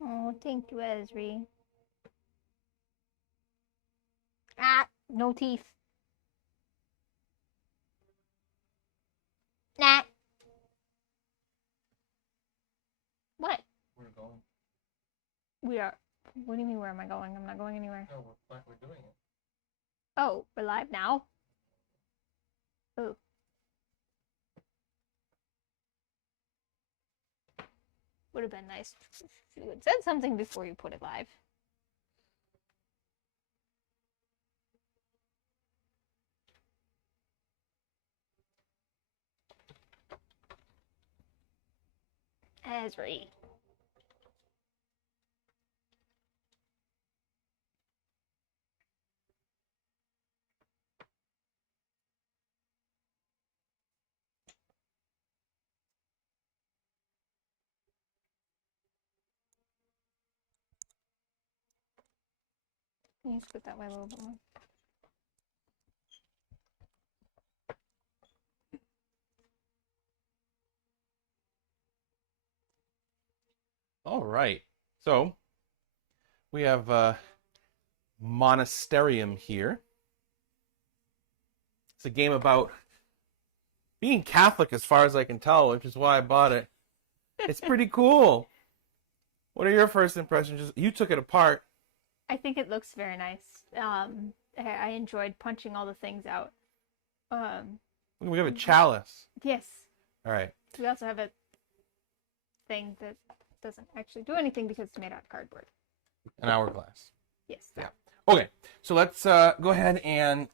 Oh, thank you, Esri. Ah, no teeth. Nah. What? We're going. We are. What do you mean, where am I going? I'm not going anywhere. No, we're doing it. Oh, we're live now? Oh. Would have been nice if you had said something before you put it live. Esri. Can you scoot that way a little bit more? All right. So we have Monasterium here. It's a game about being Catholic, as far as I can tell, which is why I bought it. It's pretty cool. What are your first impressions? You took it apart. I think it looks very nice. I enjoyed punching all the things out. We have a chalice. Yes. All right. We also have a thing that doesn't actually do anything because it's made out of cardboard. An hourglass. Yes. Yeah. Okay. So let's go ahead and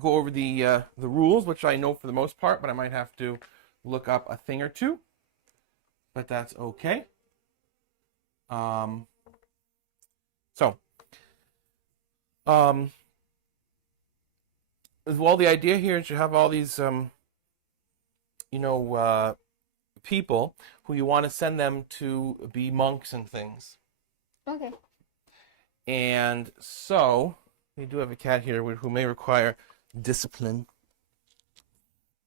go over the rules, which I know for the most part, but I might have to look up a thing or two. But that's okay. Well, the idea here is you have all these, people who you want to send them to be monks and things. Okay. And so, we do have a cat here who may require discipline.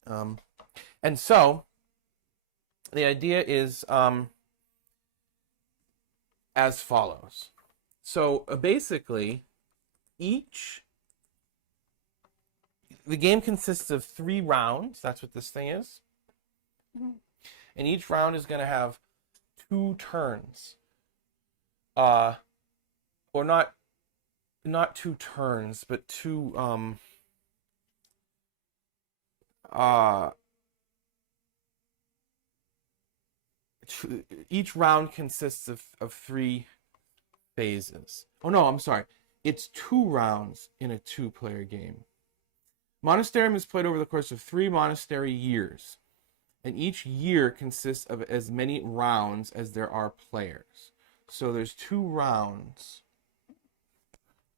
And so, the idea is as follows. So, basically, the game consists of 3 rounds. That's what this thing is. Mm-hmm. And each round is going to have 2 turns. Or not 2 turns, but 2 each round consists of 3 phases. Oh no, I'm sorry. It's 2 rounds in a 2-player game. Monasterium is played over the course of 3 monastery years, and each year consists of as many rounds as there are players. So there's 2 rounds,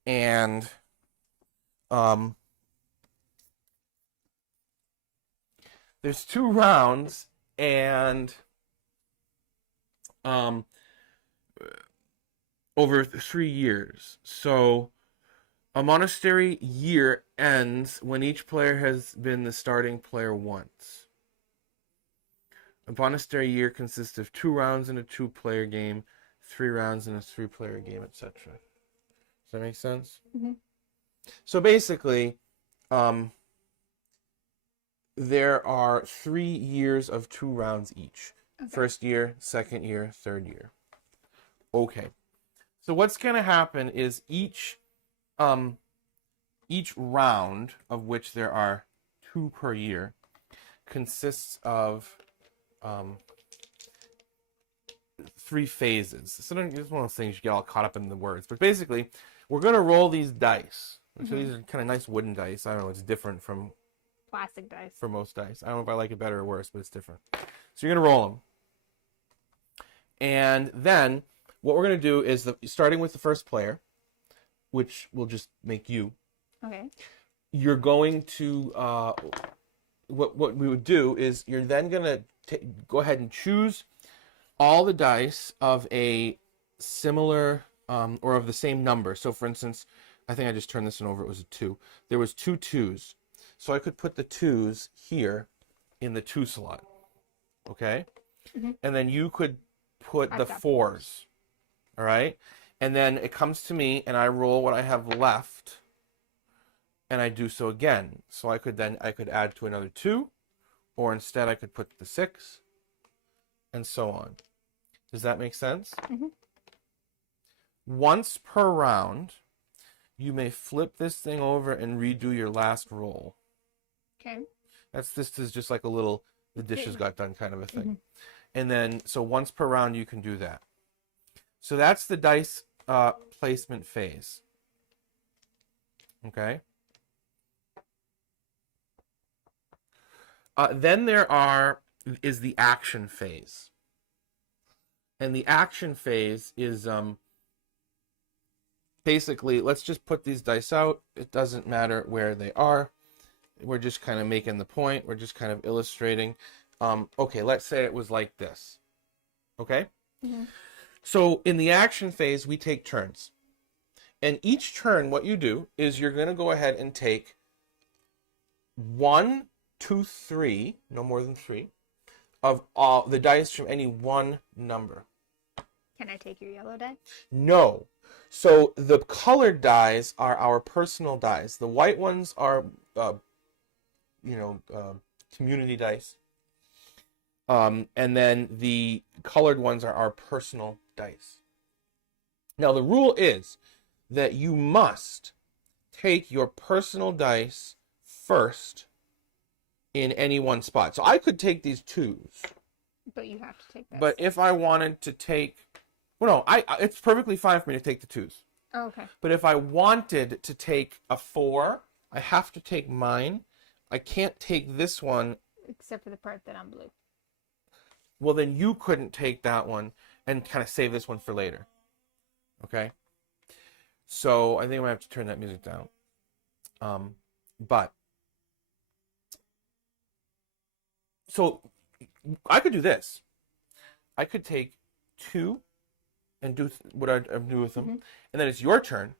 and there's 2 rounds, and over 3 years. So a monastery year ends when each player has been the starting player once. A monastery year consists of 2 rounds in a 2-player game, 3 rounds in a 3-player game, etc. Does that make sense? Mm-hmm. So basically, there are 3 years of 2 rounds each. Okay. First year, second year, third year. Okay. So what's going to happen is each round, of which there are 2 per year, consists of 3 phases. So it's one of those things you get all caught up in the words. But basically, we're going to roll these dice. So these are kind of nice wooden dice. I don't know, it's different from plastic dice. For most dice. I don't know if I like it better or worse, but it's different. So you're going to roll them. And then what we're going to do is, starting with the first player, which will just make you. Okay. You're going to, what we would do is you're then going to go ahead and choose all the dice of a similar or of the same number. So for instance, I think I just turned this one over. It was a 2. There was 2 2s. So I could put the 2s here in the 2 slot. Okay? Mm-hmm. And then you could put the 4s All right. And then it comes to me and I roll what I have left and I do so again. So I could add to another 2, or instead I could put the 6 and so on. Does that make sense? Mm-hmm. Once per round, you may flip this thing over and redo your last roll. Okay. This is just like a little, the dishes got done kind of a thing. Mm-hmm. And then, so once per round, you can do that. So that's the dice placement phase. Okay. Then is the action phase. And the action phase is basically, let's just put these dice out. It doesn't matter where they are. We're just kind of making the point. We're just kind of illustrating. Okay, let's say it was like this. Okay? Mm-hmm. So in the action phase, we take turns. And each turn, what you do is you're going to go ahead and take 1, 2, 3, no more than 3, of all the dice from any one number. Can I take your yellow die? No. So the colored dice are our personal dice. The white ones are, community dice. And then the colored ones are our personal dice. Now the rule is that you must take your personal dice first in any one spot. So I could take these 2s. But you have to take this. But if I wanted to take, well, no, it's perfectly fine for me to take the 2s. Oh, okay. But if I wanted to take a 4, I have to take mine. I can't take this one. Except for the part that I'm blue. Well, then you couldn't take that one and kind of save this one for later. Okay? So I think I'm going to have to turn that music down. So I could do this. I could take 2 and do what I do with them. Mm-hmm. And then it's your turn.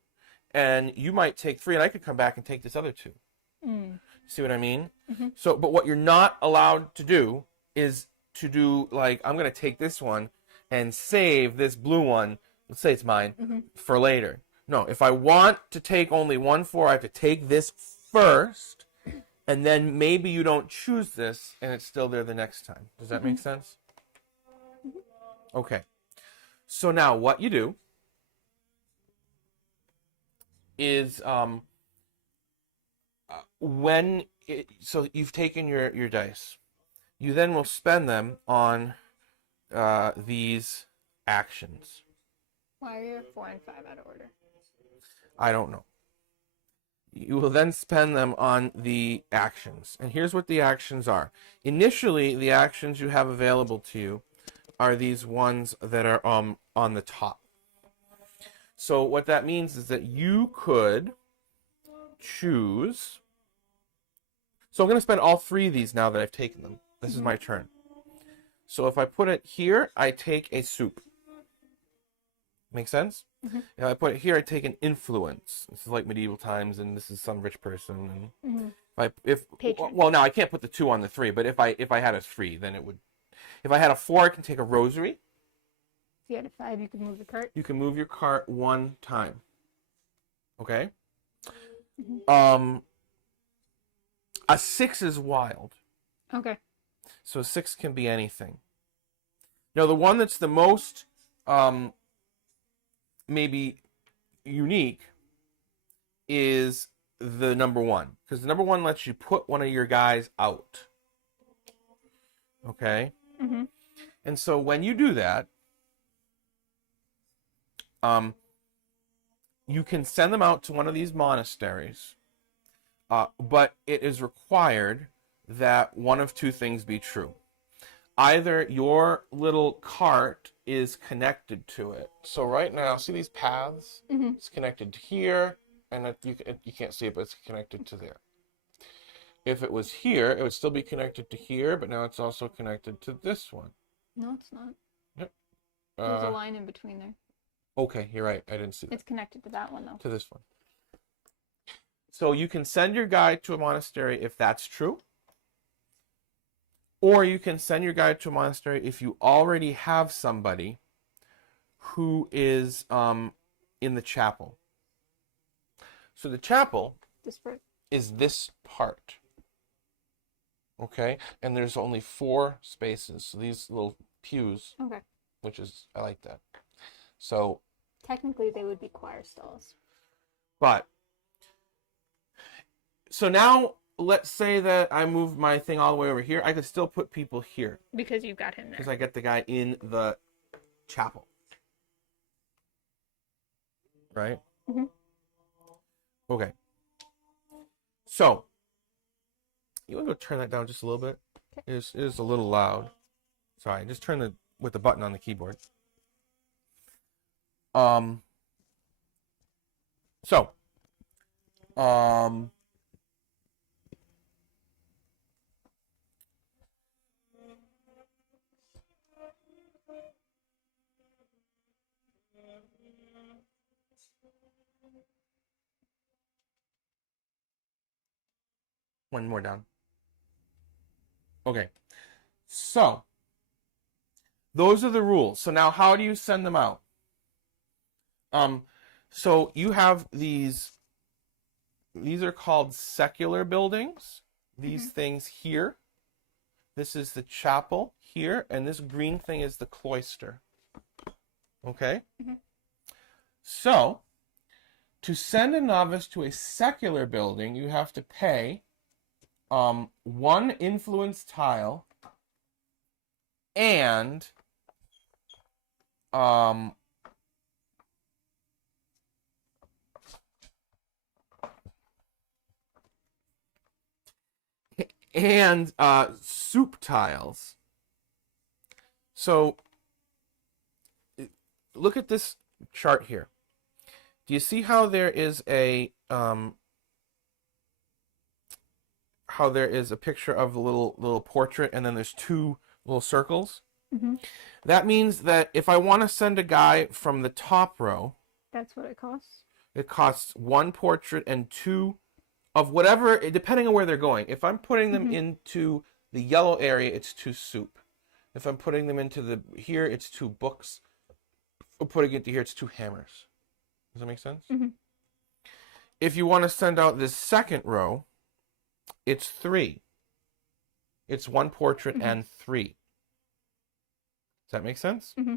And you might take 3 and I could come back and take this other 2. Mm. See what I mean? Mm-hmm. So, but what you're not allowed to do is to do, like, I'm going to take this one and save this blue one, let's say it's mine, Mm-hmm. for later. No, if I want to take only 1 4, I have to take this first, and then maybe you don't choose this, and it's still there the next time. Does that make sense? Okay. So now what you do is so you've taken your dice. You then will spend them on these actions. Why are your 4 and 5 out of order? I don't know. You will then spend them on the actions. And here's what the actions are. Initially, the actions you have available to you are these ones that are on the top. So what that means is that you could choose. So I'm going to spend all 3 of these now that I've taken them. This is my turn. So if I put it here, I take a soup. Make sense? Mm-hmm. If I put it here, I take an influence. This is like medieval times, and this is some rich person. And Patron. well, now I can't put the 2 on the 3, but if I had a 3, then it would. If I had a 4, I can take a rosary. If you had a 5, you could move the cart. You can move your cart 1 time. Okay. Mm-hmm. A 6 is wild. Okay. So 6 can be anything. Now the one that's the most maybe unique is the number 1, because the number 1 lets you put one of your guys out. Okay. Mm-hmm. And so when you do that, you can send them out to one of these monasteries, but it is required that one of 2 things be true. Either your little cart is connected to it. So right now, see these paths? Mm-hmm. It's connected to here, and you can't see it, but it's connected to there. If it was here, it would still be connected to here, but now it's also connected to this one. No, it's not. Yep. There's a line in between there. Okay, you're right. I didn't see that. It's connected to that one, though. To this one. So you can send your guy to a monastery if that's true. Or you can send your guy to a monastery if you already have somebody who is in the chapel. So the chapel is this part. Okay? And there's only 4 spaces. So these little pews. Okay. Which is, I like that. So technically they would be choir stalls. But so now let's say that I move my thing all the way over here. I could still put people here. Because you've got him there. Because I get the guy in the chapel. Right? Mm-hmm. Okay. So, you want to go turn that down just a little bit? Okay. It is a little loud. Sorry, just turn with the button on the keyboard. So, one more down. Okay. So, those are the rules. So now how do you send them out? So you have these are called secular buildings. These things here. This is the chapel here, and this green thing is the cloister. Okay? Mm-hmm. So, to send a novice to a secular building, you have to pay 1 influence tile and soup tiles. So look at this chart here. Do you see how there is a picture of the little portrait, and then there's 2 little circles? Mm-hmm. That means that if I want to send a guy from the top row, that's what it costs. It costs 1 portrait and 2 of whatever, depending on where they're going. If I'm putting them into the yellow area, it's 2 soup. If I'm putting them into here, it's 2 books. Or putting it to here, it's 2 hammers. Does that make sense? Mm-hmm. If you want to send out this second row, it's 3. It's 1 portrait and 3. Does that make sense? Mm-hmm.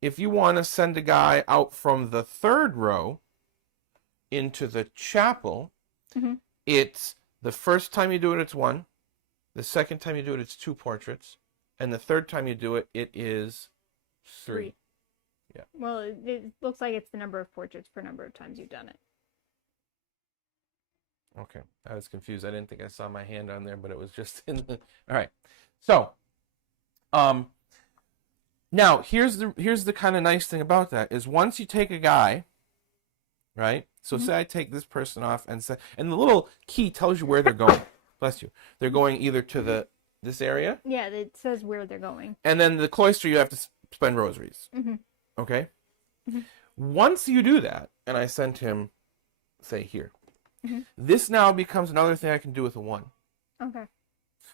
If you want to send a guy out from the third row into the chapel, it's the first time you do it, it's 1. The second time you do it, it's 2 portraits. And the third time you do it, it is 3. Yeah. Well, it looks like it's the number of portraits per number of times you've done it. Okay. I was confused. I didn't think I saw my hand on there, but it was just in the... All right. So, now, here's the kind of nice thing about that, is once you take a guy, right? So say I take this person off and the little key tells you where they're going. Bless you. They're going either to this area. Yeah, it says where they're going. And then the cloister, you have to spend rosaries. Mm-hmm. Okay? Mm-hmm. Once you do that, and I send him, say, here, this now becomes another thing I can do with a 1. Okay.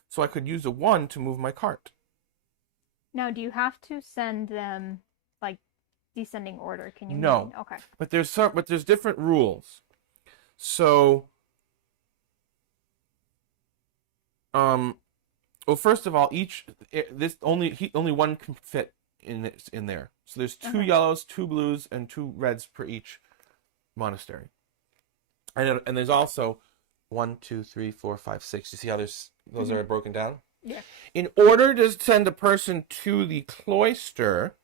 So I could use a 1 to move my cart. Now, do you have to send them, like, descending order? Can you? No. Okay. But there's different rules. So, well, first of all, only 1 can fit in there. So there's 2 yellows, 2 blues, and 2 reds per each monastery. And there's also 1, 2, 3, 4, 5, 6. You see how those are broken down? Yeah. In order to send a person to the cloister,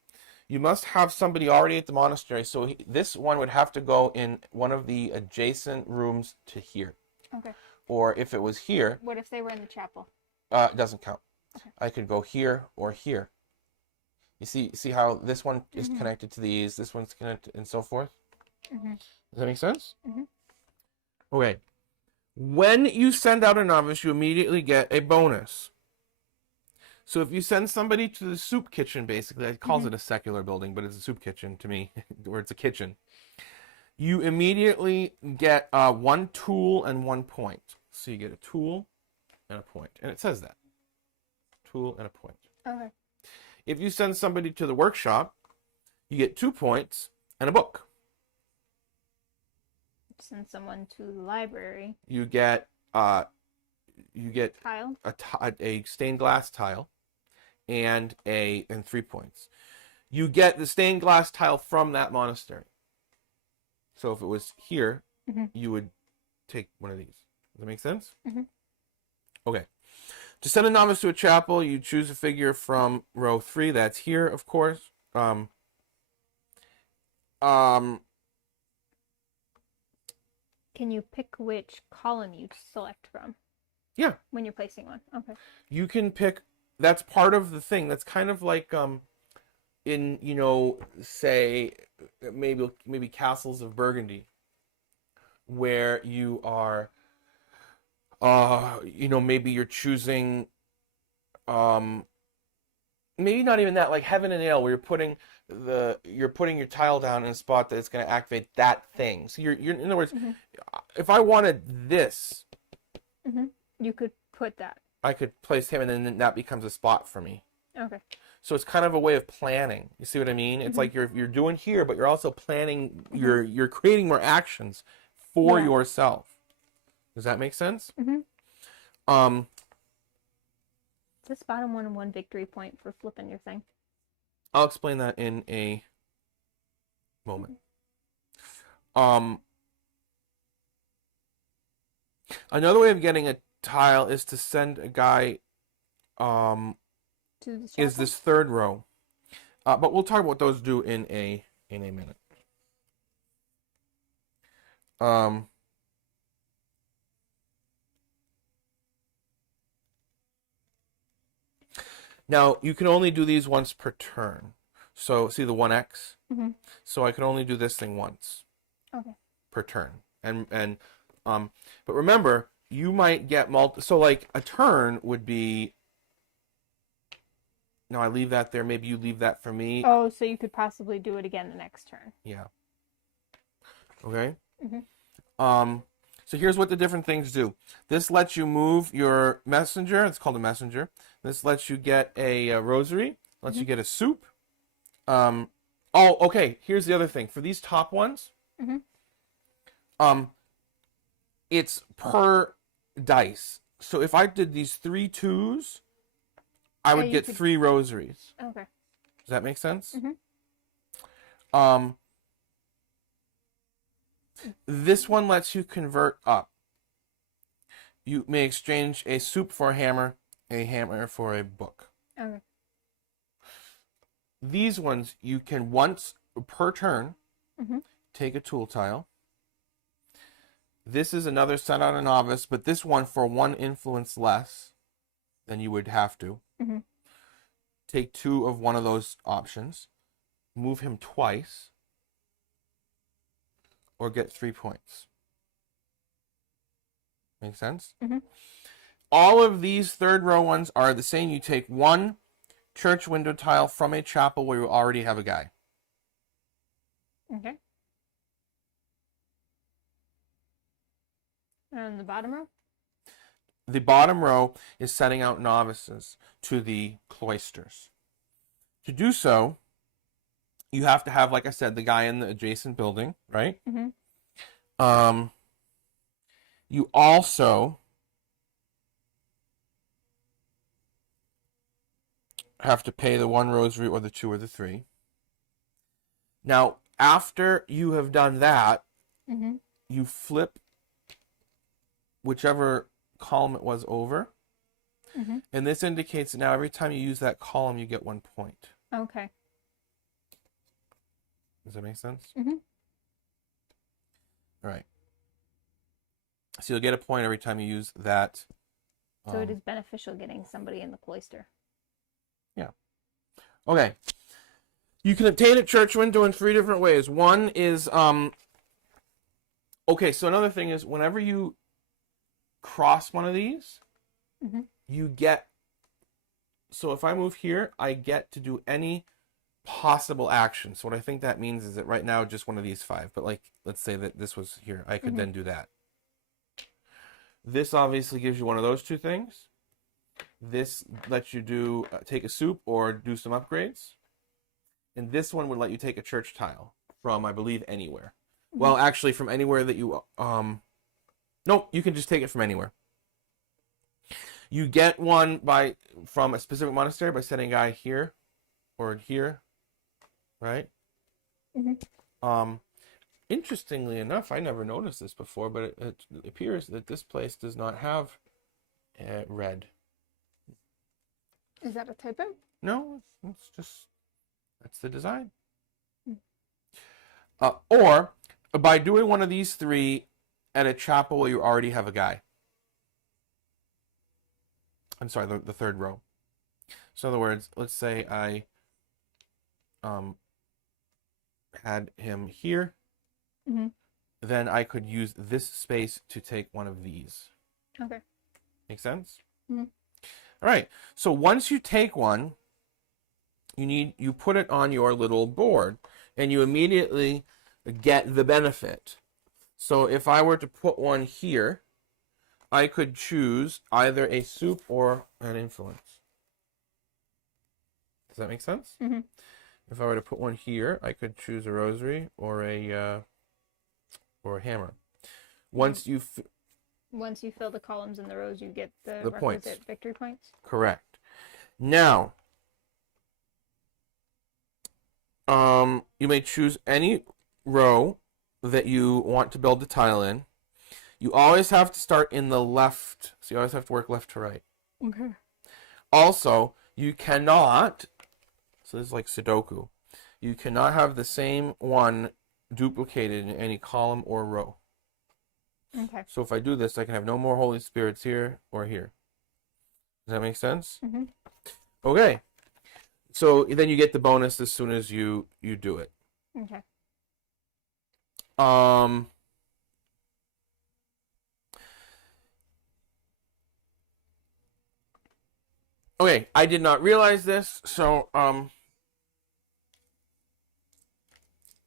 you must have somebody already at the monastery. So this one would have to go in one of the adjacent rooms to here. Okay. Or if it was here... What if they were in the chapel? It doesn't count. Okay. I could go here or here. You see how this one is connected to these, this one's connected, and so forth? Mm-hmm. Does that make sense? Mm-hmm. Okay. When you send out a novice, you immediately get a bonus. So if you send somebody to the soup kitchen, basically, it calls it a secular building, but it's a soup kitchen to me, or it's a kitchen. You immediately get 1 tool and 1 point. So you get a tool and a point. And it says that. Tool and a point. Okay. If you send somebody to the workshop, You get 2 points and a book. Send someone to the library. You get Tile. a stained glass tile and 3 points. You get the stained glass tile from that monastery. So if it was here, you would take one of these. Does that make sense? Okay. To send a novice to a chapel, you choose a figure from row 3. That's here, of course. Can you pick which column you select from? Yeah. When you're placing one. Okay. You can pick. That's part of the thing. That's kind of like in, you know, say maybe Castles of Burgundy, where you are, you know, maybe you're choosing, maybe not even that, like Heaven and Ale, where you're putting your tile down in a spot that it's going to activate that thing. So you're in other words, if I wanted this, you could put that. I could place him, and then that becomes a spot for me. Okay. So it's kind of a way of planning. You see what I mean? It's like you're doing here, but you're also planning. You're creating more actions for yourself. Does that make sense? This bottom one victory point for flipping your thing. I'll explain that in a moment. Another way of getting a tile is to send a guy. To the Is this third row, but we'll talk about what those do in a minute. Now you can only do these once per turn. So see the 1x. So I can only do this thing once. Okay. Per turn, but remember, you might get so like a turn would be. No, I leave that there. Maybe you leave that for me. Oh, so you could possibly do it again the next turn. Yeah. Okay. So here's what the different things do. This lets you move your messenger. It's called a messenger. This lets you get a rosary. Lets you get a soup. Oh, okay. Here's the other thing. For these top ones, it's per dice. So if I did these 3 2s, I would get 3 rosaries. Okay. Does that make sense? This one lets you convert up. You may exchange a soup for a hammer for a book. Okay. These ones, you can once per turn take a tool tile. This is another send on a novice, but this one for 1 influence less than you would have to. Take 2 of one of those options, move him twice, or get 3 points. Make sense? All of these third row ones are the same. You take 1 church window tile from a chapel where you already have a guy. Okay. And the bottom row? The bottom row is sending out novices to the cloisters. To do so, you have to have, like I said, the guy in the adjacent building, right? You also have to pay the 1 rosary or the 2 or the 3. Now, after you have done that, you flip whichever column it was over. And this indicates that now every time you use that column, you get 1 point. Okay. Does that make sense? All right. So you'll get a point every time you use that. So it is beneficial getting somebody in the cloister. Yeah. Okay. You can obtain a church window in 3 different ways. One is, okay, so another thing is whenever you cross one of these, you get, so if I move here, I get to do any possible action. So what I think that means is that right now, just one of these 5, but like, let's say that this was here, I could then do that. This obviously gives you one of those 2 things. This lets you do, take a soup or do some upgrades. and this one would let you take a church tile from, I believe, anywhere. Mhm. Well, actually, from anywhere that you nope, you can just take it from anywhere. You get one from a specific monastery by sending a guy here or here, right? Mhm. Interestingly enough, I never noticed this before, but it appears that this place does not have red. Is that a typo? No, it's just that's the design. Hmm. Or by doing one of these three at a chapel where you already have a guy. I'm sorry, the third row. So in other words, let's say I had him here. Mm-hmm. Then I could use this space to take one of these. Okay. Make sense? Mm-hmm. All right. So once you take one, you put it on your little board, and you immediately get the benefit. So if I were to put one here, I could choose either a soup or an influence. Does that make sense? Mm-hmm. If I were to put one here, I could choose a rosary or a hammer. Once you fill the columns and the rows, you get the requisite points. victory points. Correct. Now, you may choose any row that you want to build the tile in. You always have to start in the left, so you always have to work left to right. Okay. Also, you cannot, so this is like Sudoku, you cannot have the same one duplicated in any column or row. Okay. So if I do this, I can have no more Holy Spirits here or here. Does that make sense? Mm-hmm. Okay. So then you get the bonus as soon as you do it. Okay. Okay, I did not realize this, so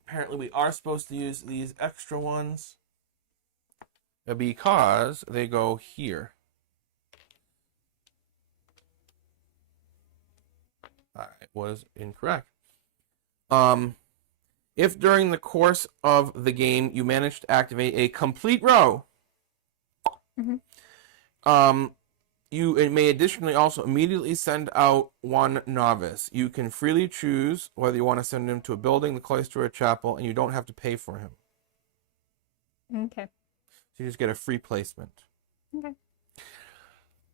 apparently we are supposed to use these extra ones because they go here. I was incorrect. If during the course of the game you manage to activate a complete row, Mm-hmm. You may additionally also immediately send out one novice. You can freely choose whether you want to send him to a building, the cloister, or a chapel, and you don't have to pay for him. Okay. So you just get a free placement. Okay.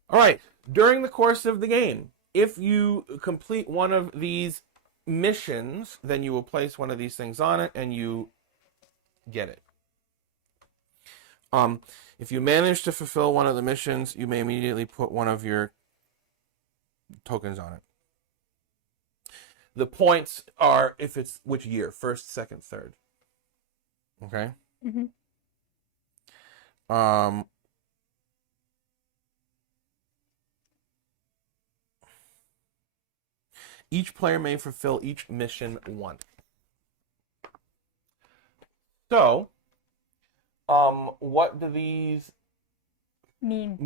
All right. During the course of the game, if you complete one of these missions, then you will place one of these things on it, and you get it. If you manage to fulfill one of the missions, you may immediately put one of your tokens on it. The points are if it's which year, first, second, third. Okay? Mm-hmm. Each player may fulfill each mission once. So, what do these mean?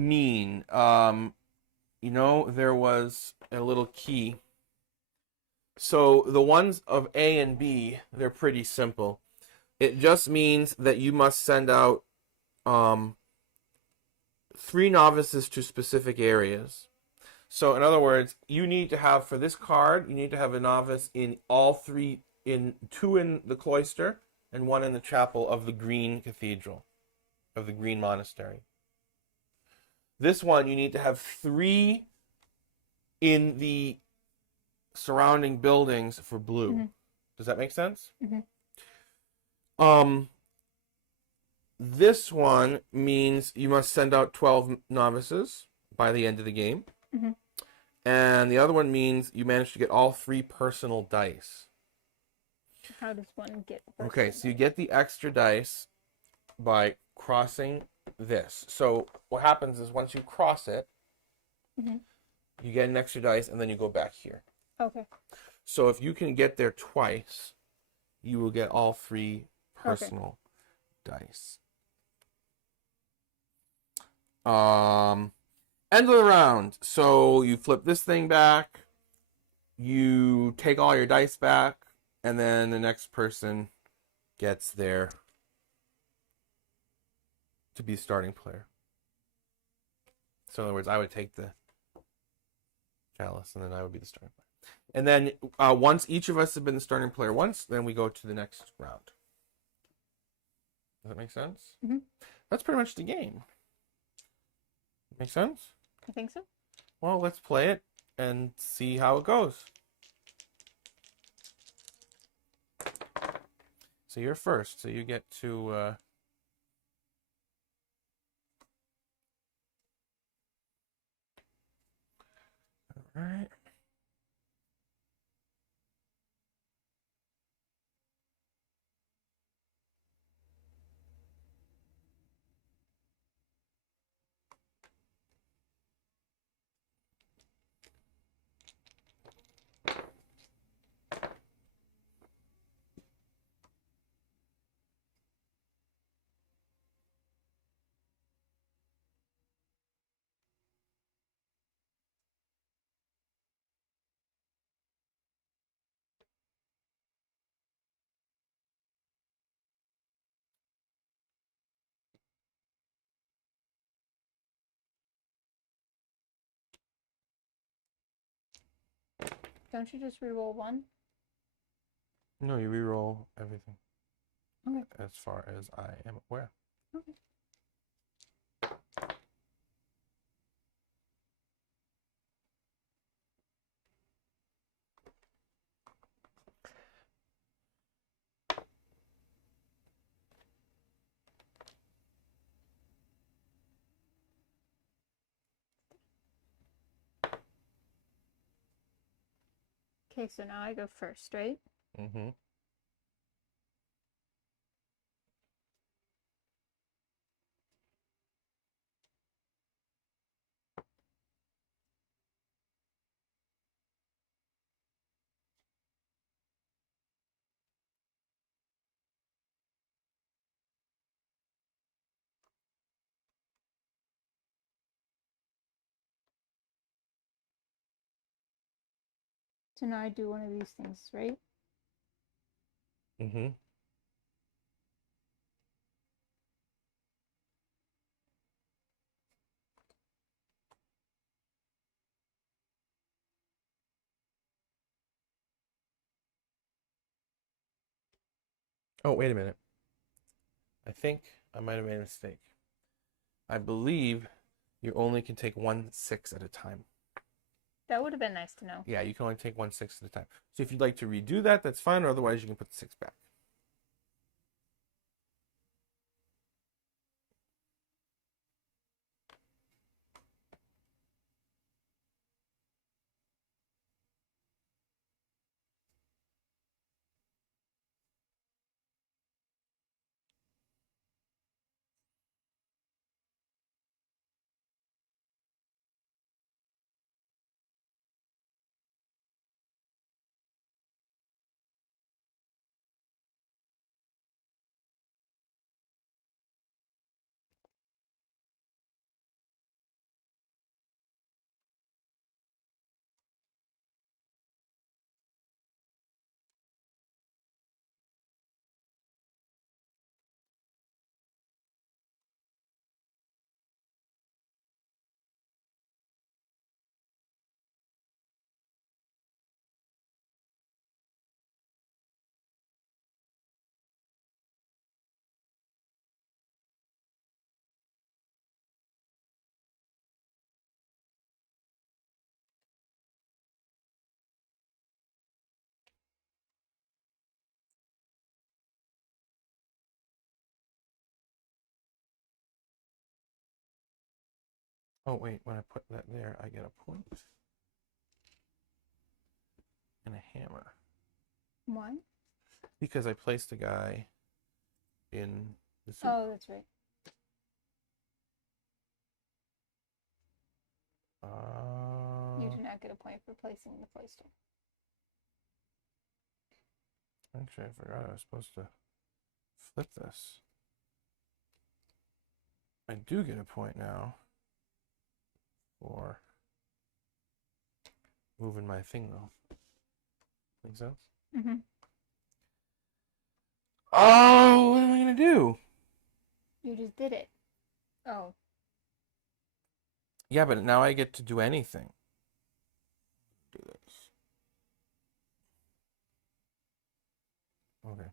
There was a little key. So the ones of A and B, they're pretty simple. It just means that you must send out 3 novices to specific areas. So in other words, you need to have, for this card, you need to have a novice in all 3, in 2 in the cloister and 1 in the chapel of the Green Cathedral, of the Green Monastery. This one, you need to have 3 in the surrounding buildings for blue. Mm-hmm. Does that make sense? Mm-hmm. This one means you must send out 12 novices by the end of the game. Mm-hmm. And the other one means you manage to get all 3 personal dice. How does one get? Okay, so you get the extra dice by crossing this. So what happens is once you cross it, Mm-hmm. you get an extra dice, and then you go back here. Okay. So if you can get there twice, you will get all 3 personal dice. End of the round. So you flip this thing back. You take all your dice back. and then the next person gets there to be starting player. So in other words, I would take the chalice, and then I would be the starting player. And then once each of us have been the starting player once, then we go to the next round. Does that make sense? Mm-hmm. That's pretty much the game. Make sense? I think so. Well, let's play it and see how it goes. So you're first, so you get to... All right. Don't you just re-roll one? No, you re-roll everything. Okay. As far as I am aware. Okay. Okay, so now I go first, right? Mm-hmm. So now I do one of these things, right? Mm-hmm. Oh, wait a minute. I think I might have made a mistake. I believe you only can take 1/6 at a time. That would have been nice to know. Yeah, you can only take 1/6 at a time. So if you'd like to redo that, that's fine. Or otherwise, you can put the 6 back. Oh, wait. When I put that there, I get a point. And a hammer. Why? Because I placed a guy in the suit. Oh, that's right. You do not get a point for placing the playstone. Actually, I forgot I was supposed to flip this. I do get a point now for moving my thing, though. Make sense? Mm-hmm. Oh, what am I gonna do? You just did it. Oh. Yeah, but now I get to do anything. Do this. Okay.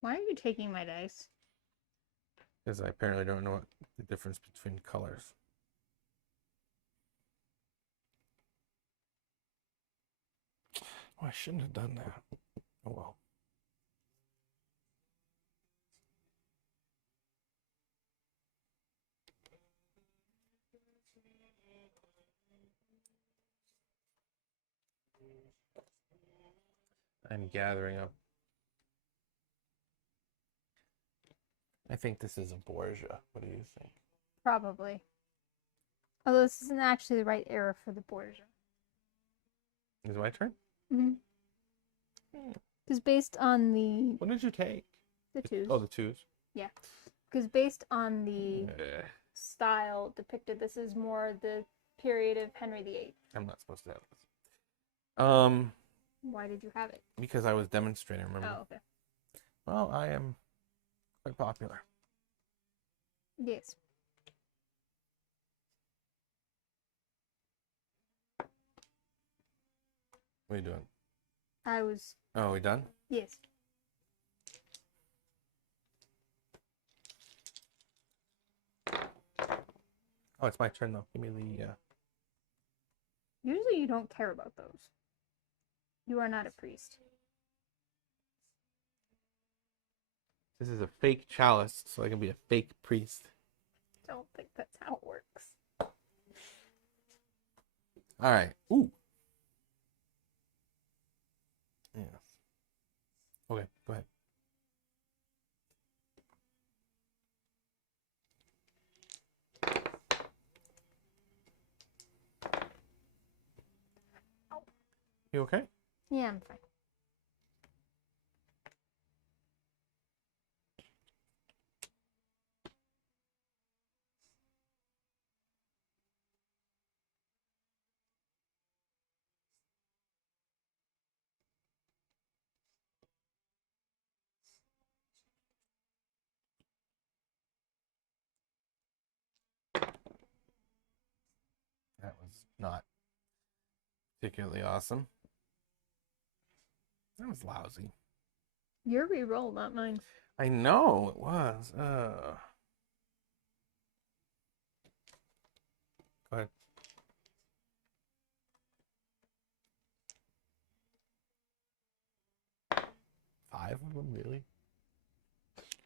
Why are you taking my dice? Because I apparently don't know what the difference between colors. Oh, I shouldn't have done that. Oh well. I'm gathering up. I think this is a Borgia. What do you think? Probably. Although this isn't actually the right era for the Borgia. Is it my turn? Because based on the What did you take? twos. Oh, the twos. Yeah. Because based on the style depicted, this is more the period of Henry VIII. I'm not supposed to have this. Why did you have it? Because I was demonstrating, remember? Oh, okay. Well, I am quite popular. Yes. What are you doing? I was. Oh, are we done? Yes. Oh, it's my turn though. Give me the. Usually you don't care about those. You are not a priest. This is a fake chalice, so I can be a fake priest. Don't think that's how it works. All right. Ooh. Yes. Okay, go ahead. You okay? Yeah, I'm fine. That was not particularly awesome. That was lousy. Your reroll, not mine. I know it was. Go ahead. Five of them, really?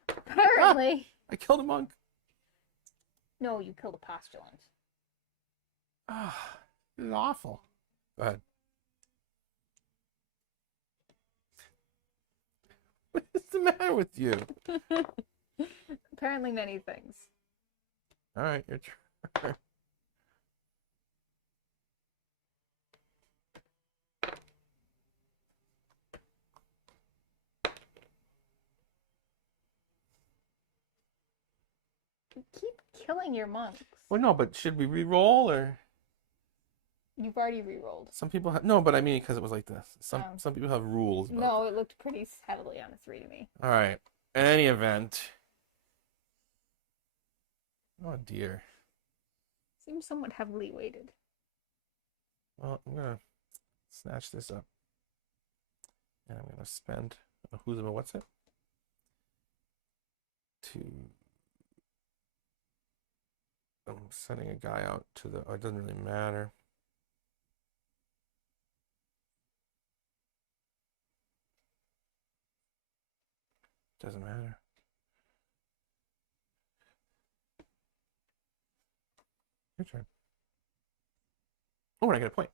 Apparently. I killed a monk. No, you killed a postulant. Ah, this is awful. Go ahead. What is the matter with you? Apparently many things. All right, your turn. You keep killing your monks. Well, no, but should we re-roll or? You've already rerolled. Some people have no, but I mean because it was like this. Some Oh. some people have rules. About No, it looked pretty heavily on a 3 to me. All right. In any event. Oh dear. Seems somewhat heavily weighted. Well, I'm gonna snatch this up. And I'm going to spend, what's it? I'm sending a guy out to the, it doesn't really matter. Doesn't matter. Your turn. Oh, and I get a point.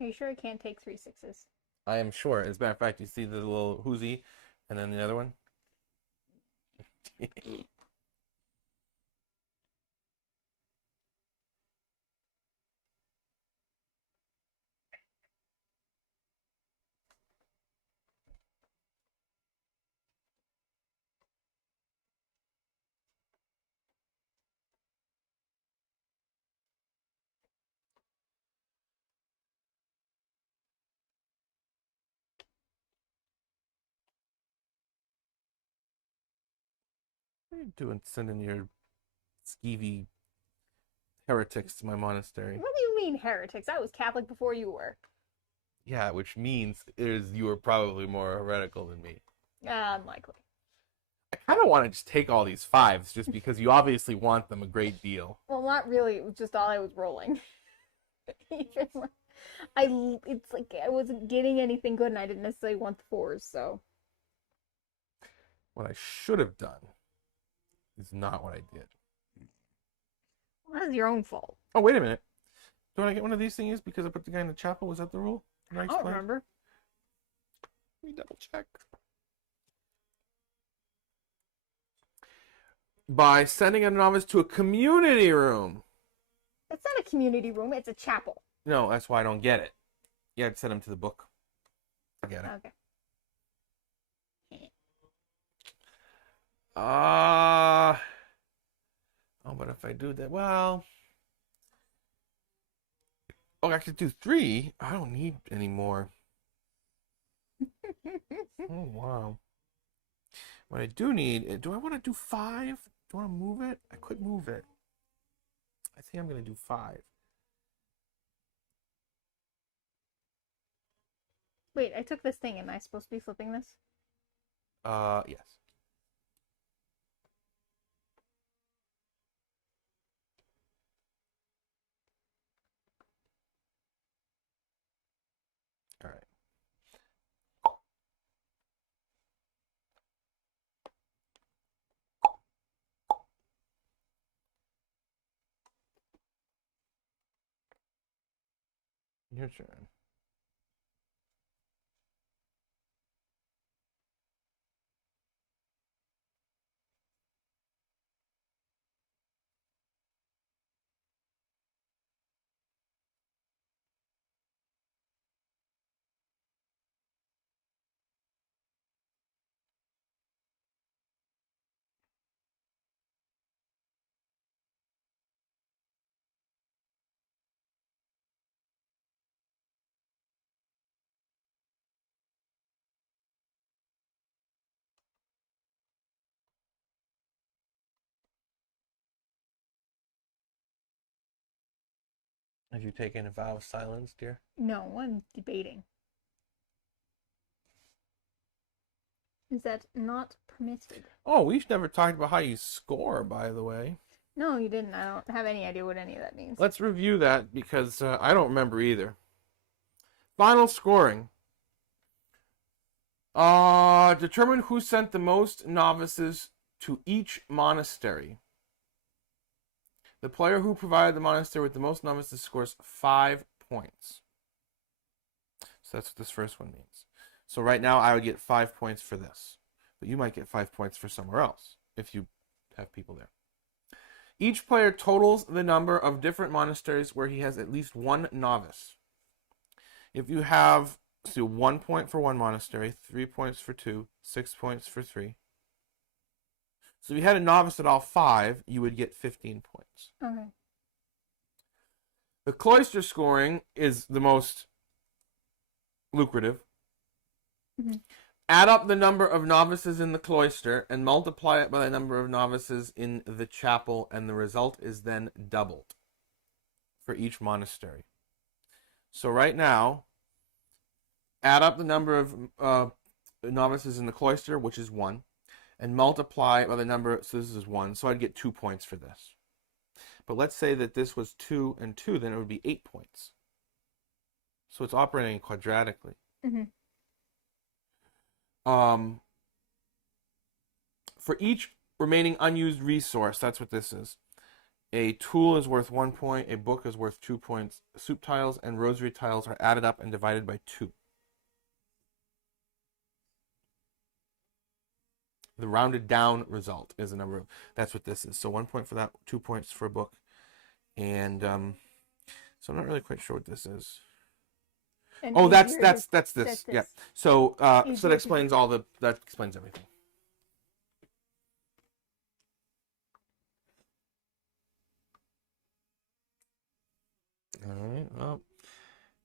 Are you sure I can't take 3 6s? I am sure. As a matter of fact, you see the little whoozy and then the other one? What are you doing sending your skeevy heretics to my monastery? What do you mean heretics? I was Catholic before you were. Yeah, which means you are probably more heretical than me. Unlikely. I kind of want to just take all these 5s just because you obviously want them a great deal. Well, not really. It was just all I was rolling. It's like I wasn't getting anything good, and I didn't necessarily want the 4s. So What I should have done is not what I did. well, that's your own fault. Oh, wait a minute. Don't I get one of these things because I put the guy in the chapel? Was that the rule? I don't remember. Let me double check. By sending a novice to a community room. It's not a community room. It's a chapel. No, that's why I don't get it. You had to send him to the book. I get it. Okay. Oh, but if I do that, well. Oh, I could do 3. I don't need any more. Oh, wow. What I do need, do I want to do 5? Do I want to move it? I could move it. I think I'm going to do 5. Wait, I took this thing. Am I supposed to be flipping this? Yes. All right. Your turn. Have you taken a vow of silence, dear? No, I'm debating. Is that not permitted? Oh, we've never talked about how you score, by the way. No, you didn't. I don't have any idea what any of that means. Let's review that because I don't remember either. Final scoring. Determine who sent the most novices to each monastery. The player who provided the monastery with the most novices scores 5 points. So that's what this first one means. So right now I would get 5 points for this. But you might get 5 points for somewhere else if you have people there. Each player totals the number of different monasteries where he has at least 1 novice. If you have 1 point for 1 monastery, 3 points for 2, 6 points for 3. So if you had a novice at all 5, you would get 15 points. Okay. The cloister scoring is the most lucrative. Mm-hmm. Add up the number of novices in the cloister and multiply it by the number of novices in the chapel, and the result is then doubled for each monastery. So right now, add up the number of novices in the cloister, which is 1, and multiply by the number, so this is 1, so I'd get 2 points for this. But let's say that this was 2 and 2, then it would be 8 points. So it's operating quadratically. Mhm. For each remaining unused resource, that's what this is. A tool is worth 1 point, a book is worth 2 points. Soup tiles and rosary tiles are added up and divided by 2. The rounded down result is the number of, that's what this is. So 1 point for that, 2 points for a book. And so I'm not really quite sure what this is. And Oh, that's easier this. that's Yeah. this. So that Easier explains that explains everything. All right. Well,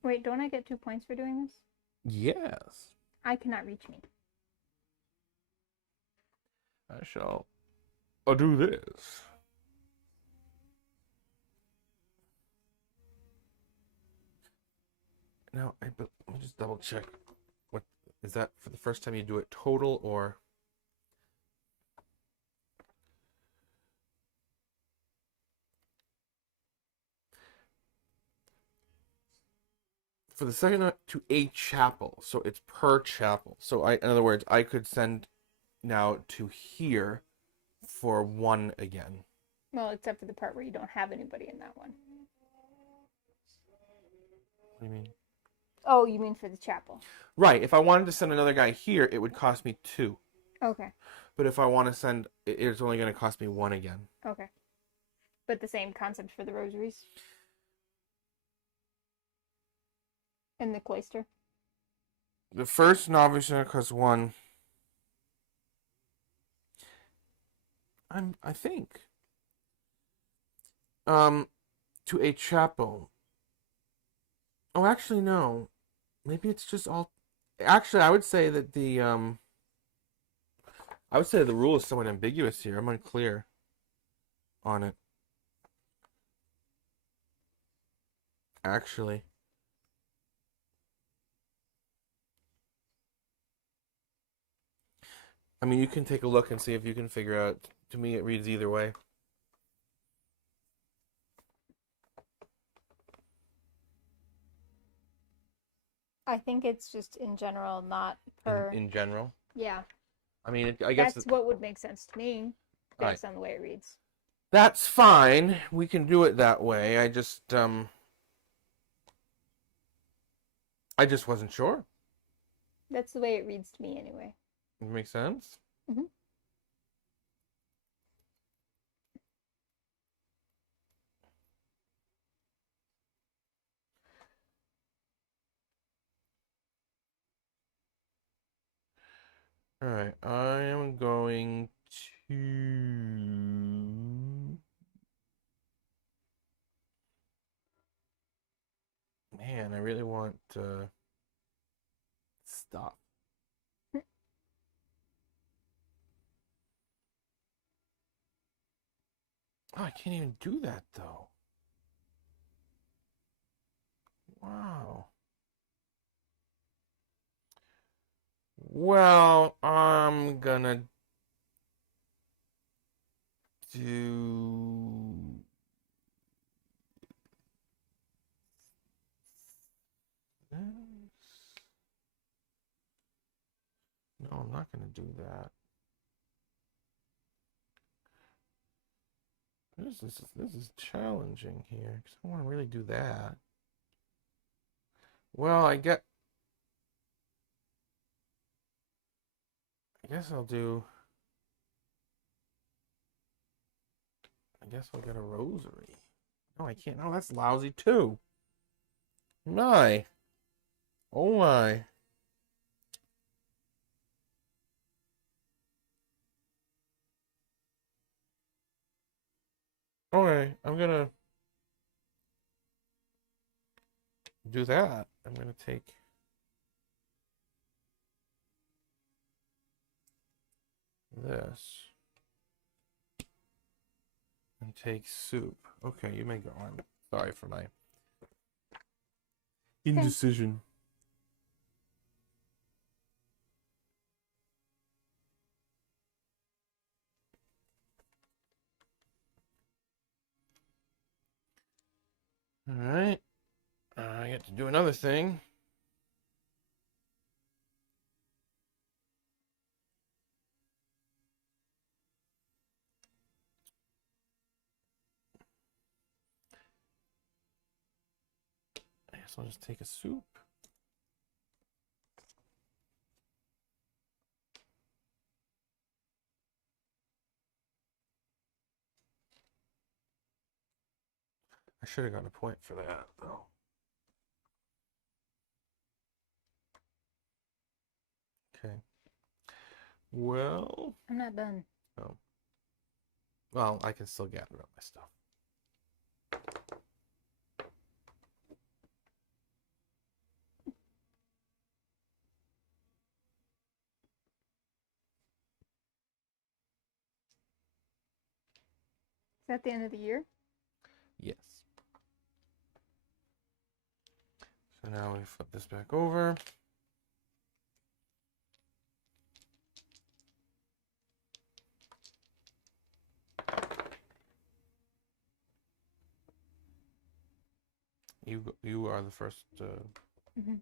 Wait, don't I get 2 points for doing this? yes. I cannot reach me. I shall do this. Now, let me just double check. What is that for the first time you do it total or? For the second to a chapel, so it's per chapel. So in other words, I could send now to here for 1 again. Well, except for the part where you don't have anybody in that one. What do you mean? Oh, you mean for the chapel? Right. If I wanted to send another guy here, it would cost me 2. Okay. But if I want to send, it's only going to cost me 1 again. Okay. But the same concept for the rosaries? In the cloister? The first novice is going to cost 1. I think. To a chapel. Oh, actually, no. Maybe it's just all. Actually, I would say that the rule is somewhat ambiguous here. I'm unclear on it. Actually. I mean, you can take a look and see if you can figure out. To me, it reads either way. I think it's just in general, not per. In general. Yeah. I mean, I guess that's what would make sense to me, based on the way it reads. That's fine. We can do it that way. I just wasn't sure. That's the way it reads to me, anyway. It makes sense. Mm-hmm. All right, I am going to. Man, I really want stop. Oh, I can't even do that though. Wow. Well, I'm gonna do this. No, I'm not gonna do that. This is challenging here because I want to really do that. Well, I guess I'll do. I guess I'll get a rosary. No, I can't. No, that's lousy too. My. Oh my. Okay, I'm gonna do that. I'm gonna take this and take soup. Okay, you may go on. Sorry for my Indecision. All right. I get to do another thing. I guess I'll just take a soup. I should have got a point for that, though. Okay. Well. I'm not done. Oh. Well, I can still gather up my stuff. Is that the end of the year? Yes. So now we flip this back over. You are the first. Mm-hmm.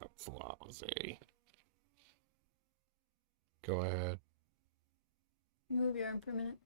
That's lousy. Go ahead. Move your arm for a minute.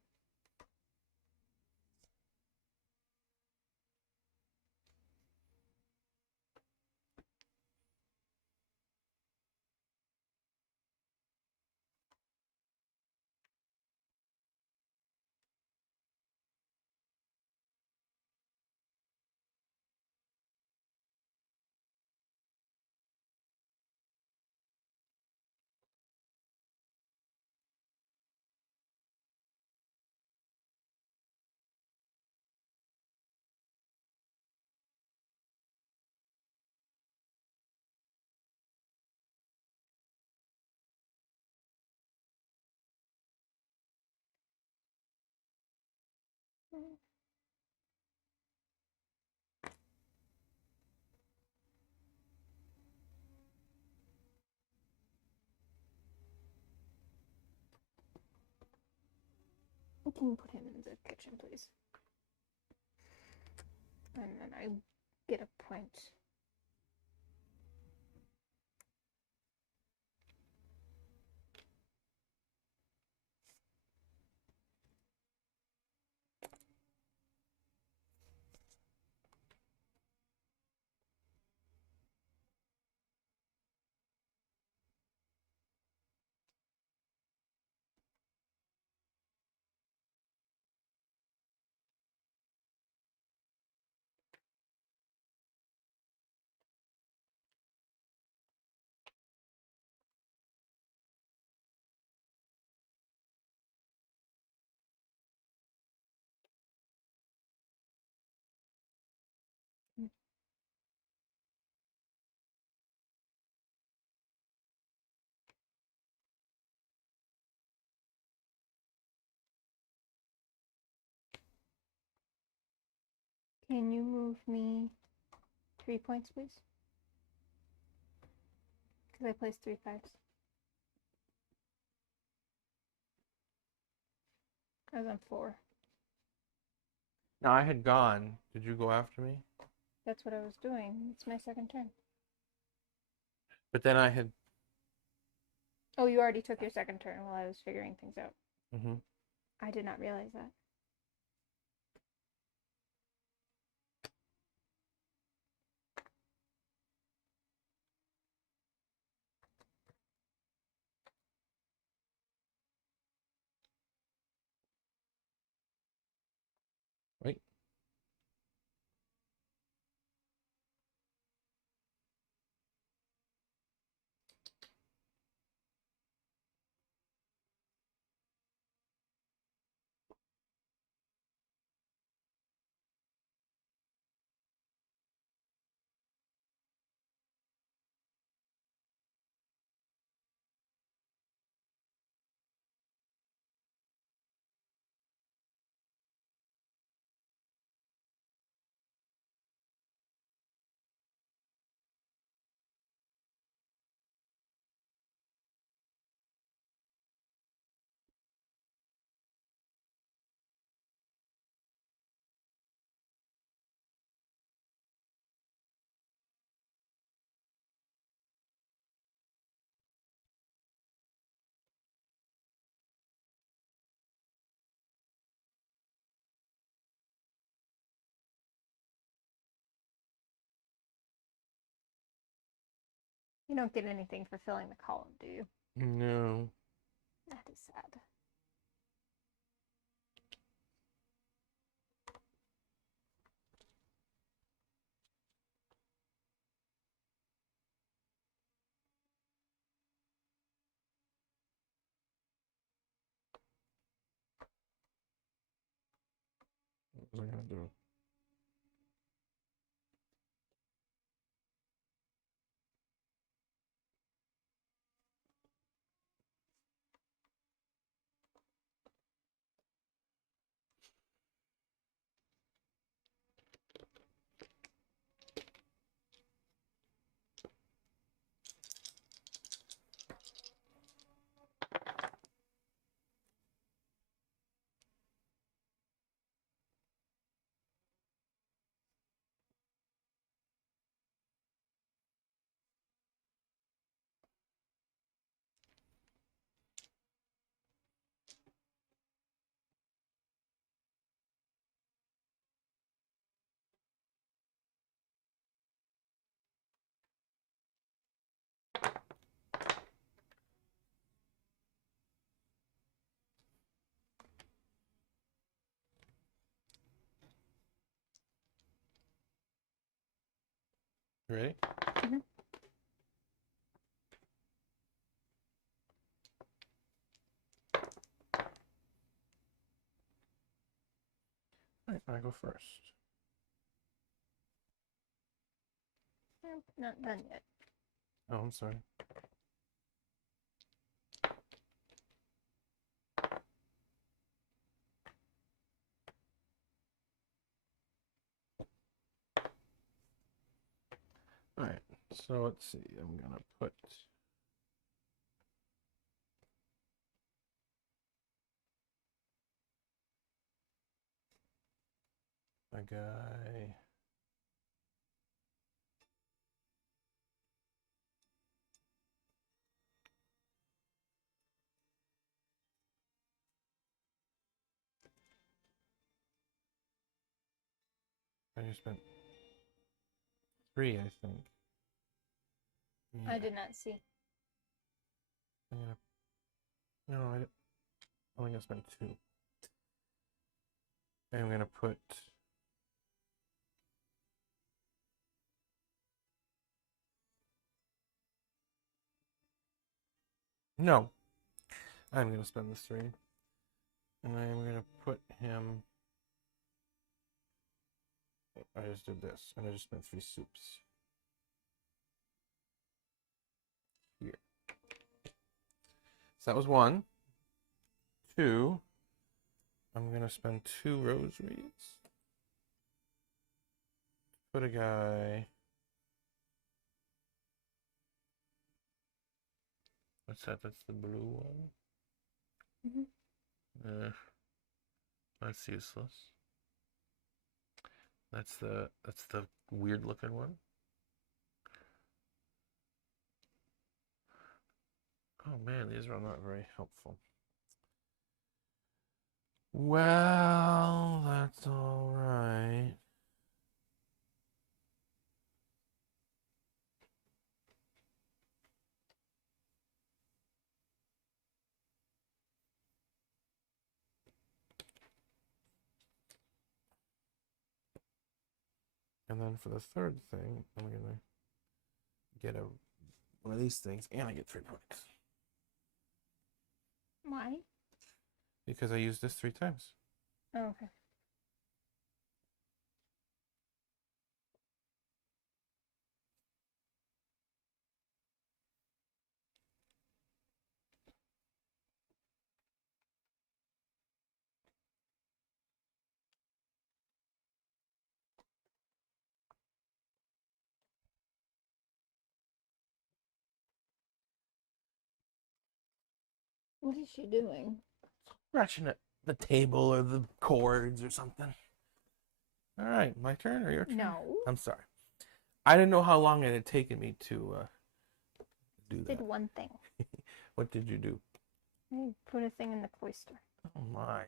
Can you put him in the kitchen, please? And then I get a point. Can you move me 3 points, please? Because I placed 3 5s. I was on 4. Now I had gone. Did you go after me? That's what I was doing. It's my second turn. But then I had Oh, you already took your second turn while I was figuring things out. Mm-hmm. I did not realize that. Wait. You don't get anything for filling the column, do you? No. That is sad. What was I gonna do? You ready? Mm-hmm. Alright, I go first. Nope, not done yet. Oh, I'm sorry. Alright, so let's see. I'm gonna put a guy. I just spent 3, I think. Yeah. I did not see. I'm gonna. No, I think I spent 2. And I'm gonna put. No, I'm gonna spend this 3, and I'm gonna put him. I just did this, and I just spent 3 soups. Here. So that was 1. 2. I'm gonna spend 2 rosaries. Put a guy. What's that? That's the blue one. Mm-hmm. That's useless. That's the weird looking one. Oh man, these are not very helpful. Well, that's all right. And then for the third thing, I'm gonna get one of these things, and I get 3 points Why? because I used this 3 times. Oh, okay. What is she doing? Scratching at the table or the cords or something. All right, my turn or your turn? No. I'm sorry. I didn't know how long it had taken me to do that. Did one thing. What did you do? I put a thing in the cloister. Oh my.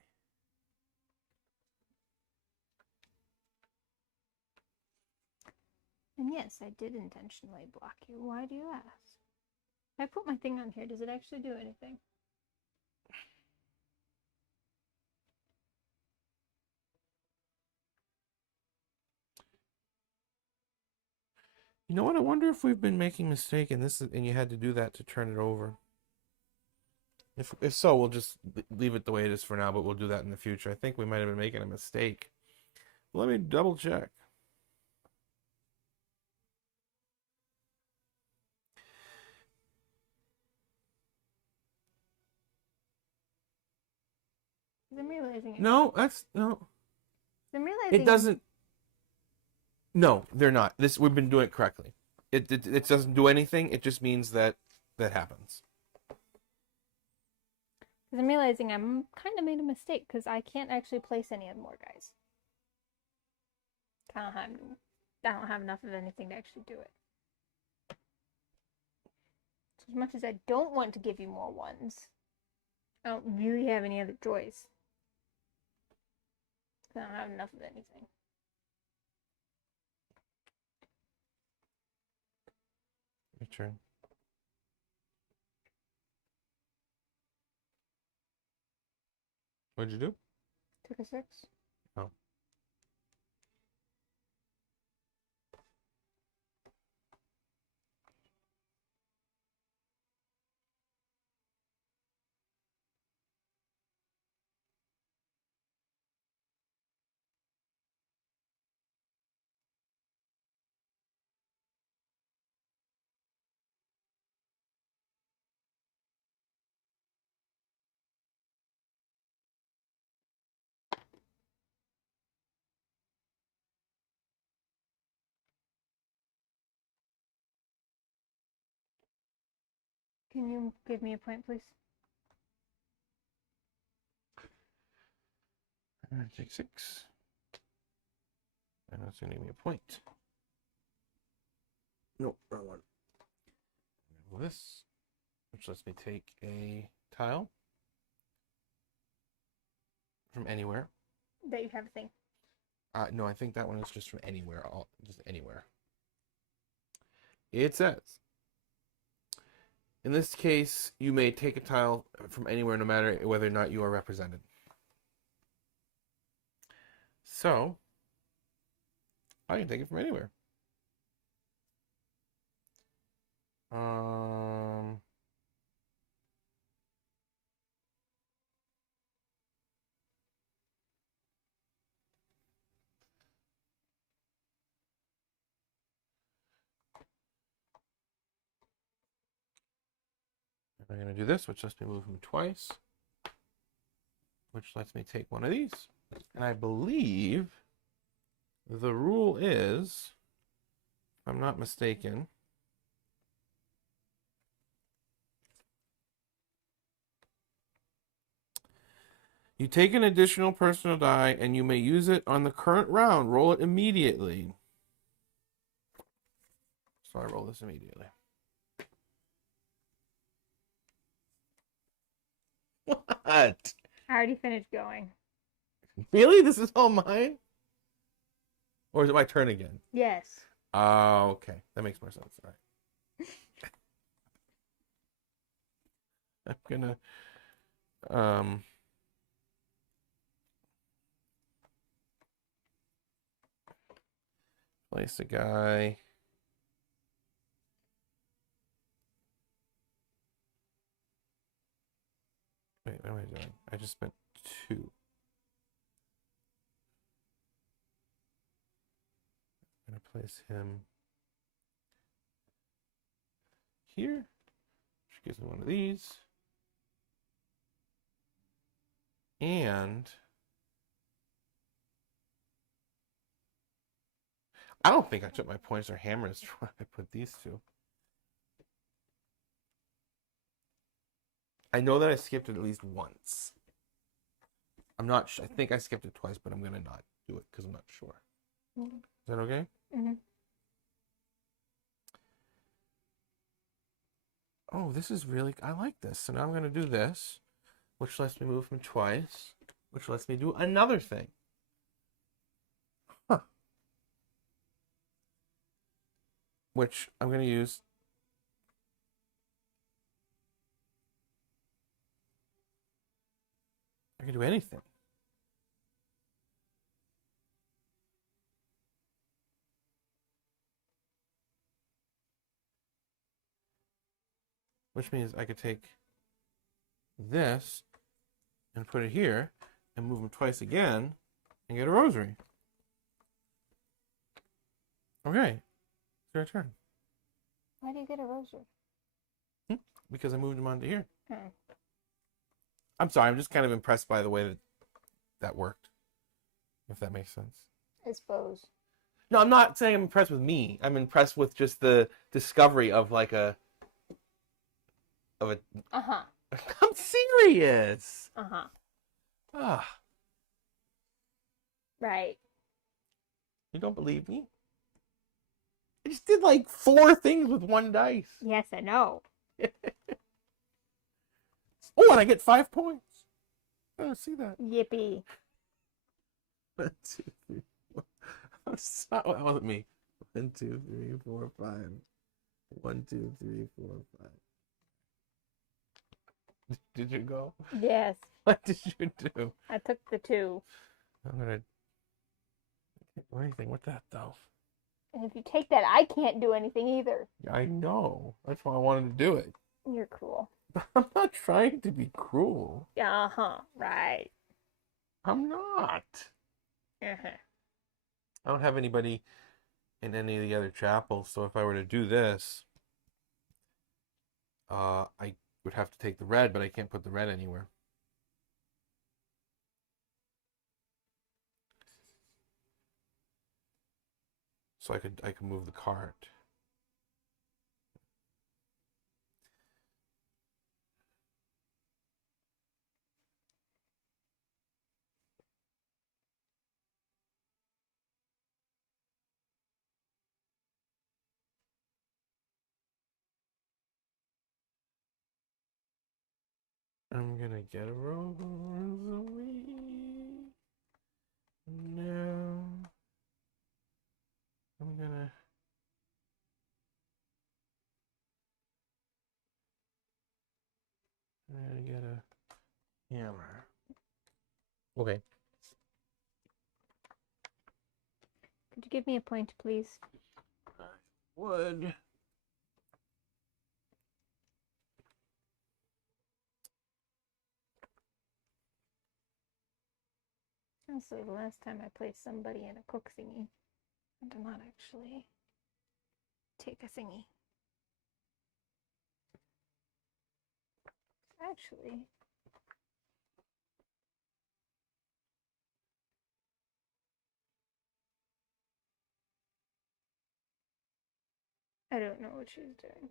And yes, I did intentionally block you. Why do you ask? If I put my thing on here, does it actually do anything? You know what? I wonder if we've been making a mistake and you had to do that to turn it over. If so, we'll just leave it the way it is for now, but we'll do that in the future. I think we might have been making a mistake. Let me double check. I'm realizing it. No, that's no. I'm realizing It doesn't. No, they're not. We've been doing it correctly. It doesn't do anything. It just means that happens. Because I'm realizing I'm kind of made a mistake because I can't actually place any of more guys. I don't have enough of anything to actually do it. So as much as I don't want to give you more ones, I don't really have any other choice. I don't have enough of anything. Your turn. What'd you do? Took a 6. Oh. Can you give me a point, please? I'm gonna take 6. And that's gonna give me a point. Nope, wrong one. This, which lets me take a tile from anywhere. That you have a thing. No, I think that one is just from anywhere. Just anywhere. It says, in this case, you may take a tile from anywhere, no matter whether or not you are represented. So, I can take it from anywhere. I'm going to do this, which lets me move him twice, which lets me take one of these. And I believe the rule is, if I'm not mistaken, you take an additional personal die and you may use it on the current round. Roll it immediately. So I roll this immediately. What? I already finished going. Really? This is all mine? Or is it my turn again? Yes. Oh, okay. That makes more sense. All right. I'm gonna um place a guy. Wait, what am I doing? I just spent 2. I'm gonna place him here, which gives me one of these. And I don't think I took my points or hammers when I put these 2. I know that I skipped it at least once. I'm not sure. I think I skipped it twice, but I'm gonna not do it because I'm not sure. Mm-hmm. Is that okay? Mm-hmm. Oh, this is really. I like this. So now I'm gonna do this, which lets me move him twice, which lets me do another thing. Huh. Which I'm gonna use. I can do anything. Which means I could take this and put it here and move them twice again and get a rosary. Okay, it's your turn. Why do you get a rosary? Because I moved him onto here. Oh. I'm sorry, I'm just kind of impressed by the way that worked, if that makes sense. I suppose. No, I'm not saying I'm impressed with me. I'm impressed with just the discovery of like a. Uh-huh. I'm serious. Uh-huh. Ah, Right. you don't believe me? I just did like 4 things with 1 dice. Yes, I know. Oh, and I get 5 points. I don't see that. Yippee. 1, 2, 3, 4. I'm sorry. That wasn't me. 1, 2, 3, 4, 5. 1, 2, 3, 4, 5. Did you go? Yes. What did you do? I took the 2. I'm gonna. I can't do anything with that though. And if you take that, I can't do anything either. I know. That's why I wanted to do it. You're cruel. I'm not trying to be cruel. Uh-huh. Right. I'm not. Uh-huh. I don't have anybody in any of the other chapels, so if I were to do this, I would have to take the red, but I can't put the red anywhere. So I could move the cart. I'm gonna get a rosary now. I'm gonna get a hammer. Okay. Could you give me a point, please? I would. Honestly, the last time I placed somebody in a cook thingy, I did not actually take a thingy. Actually, I don't know what she's doing.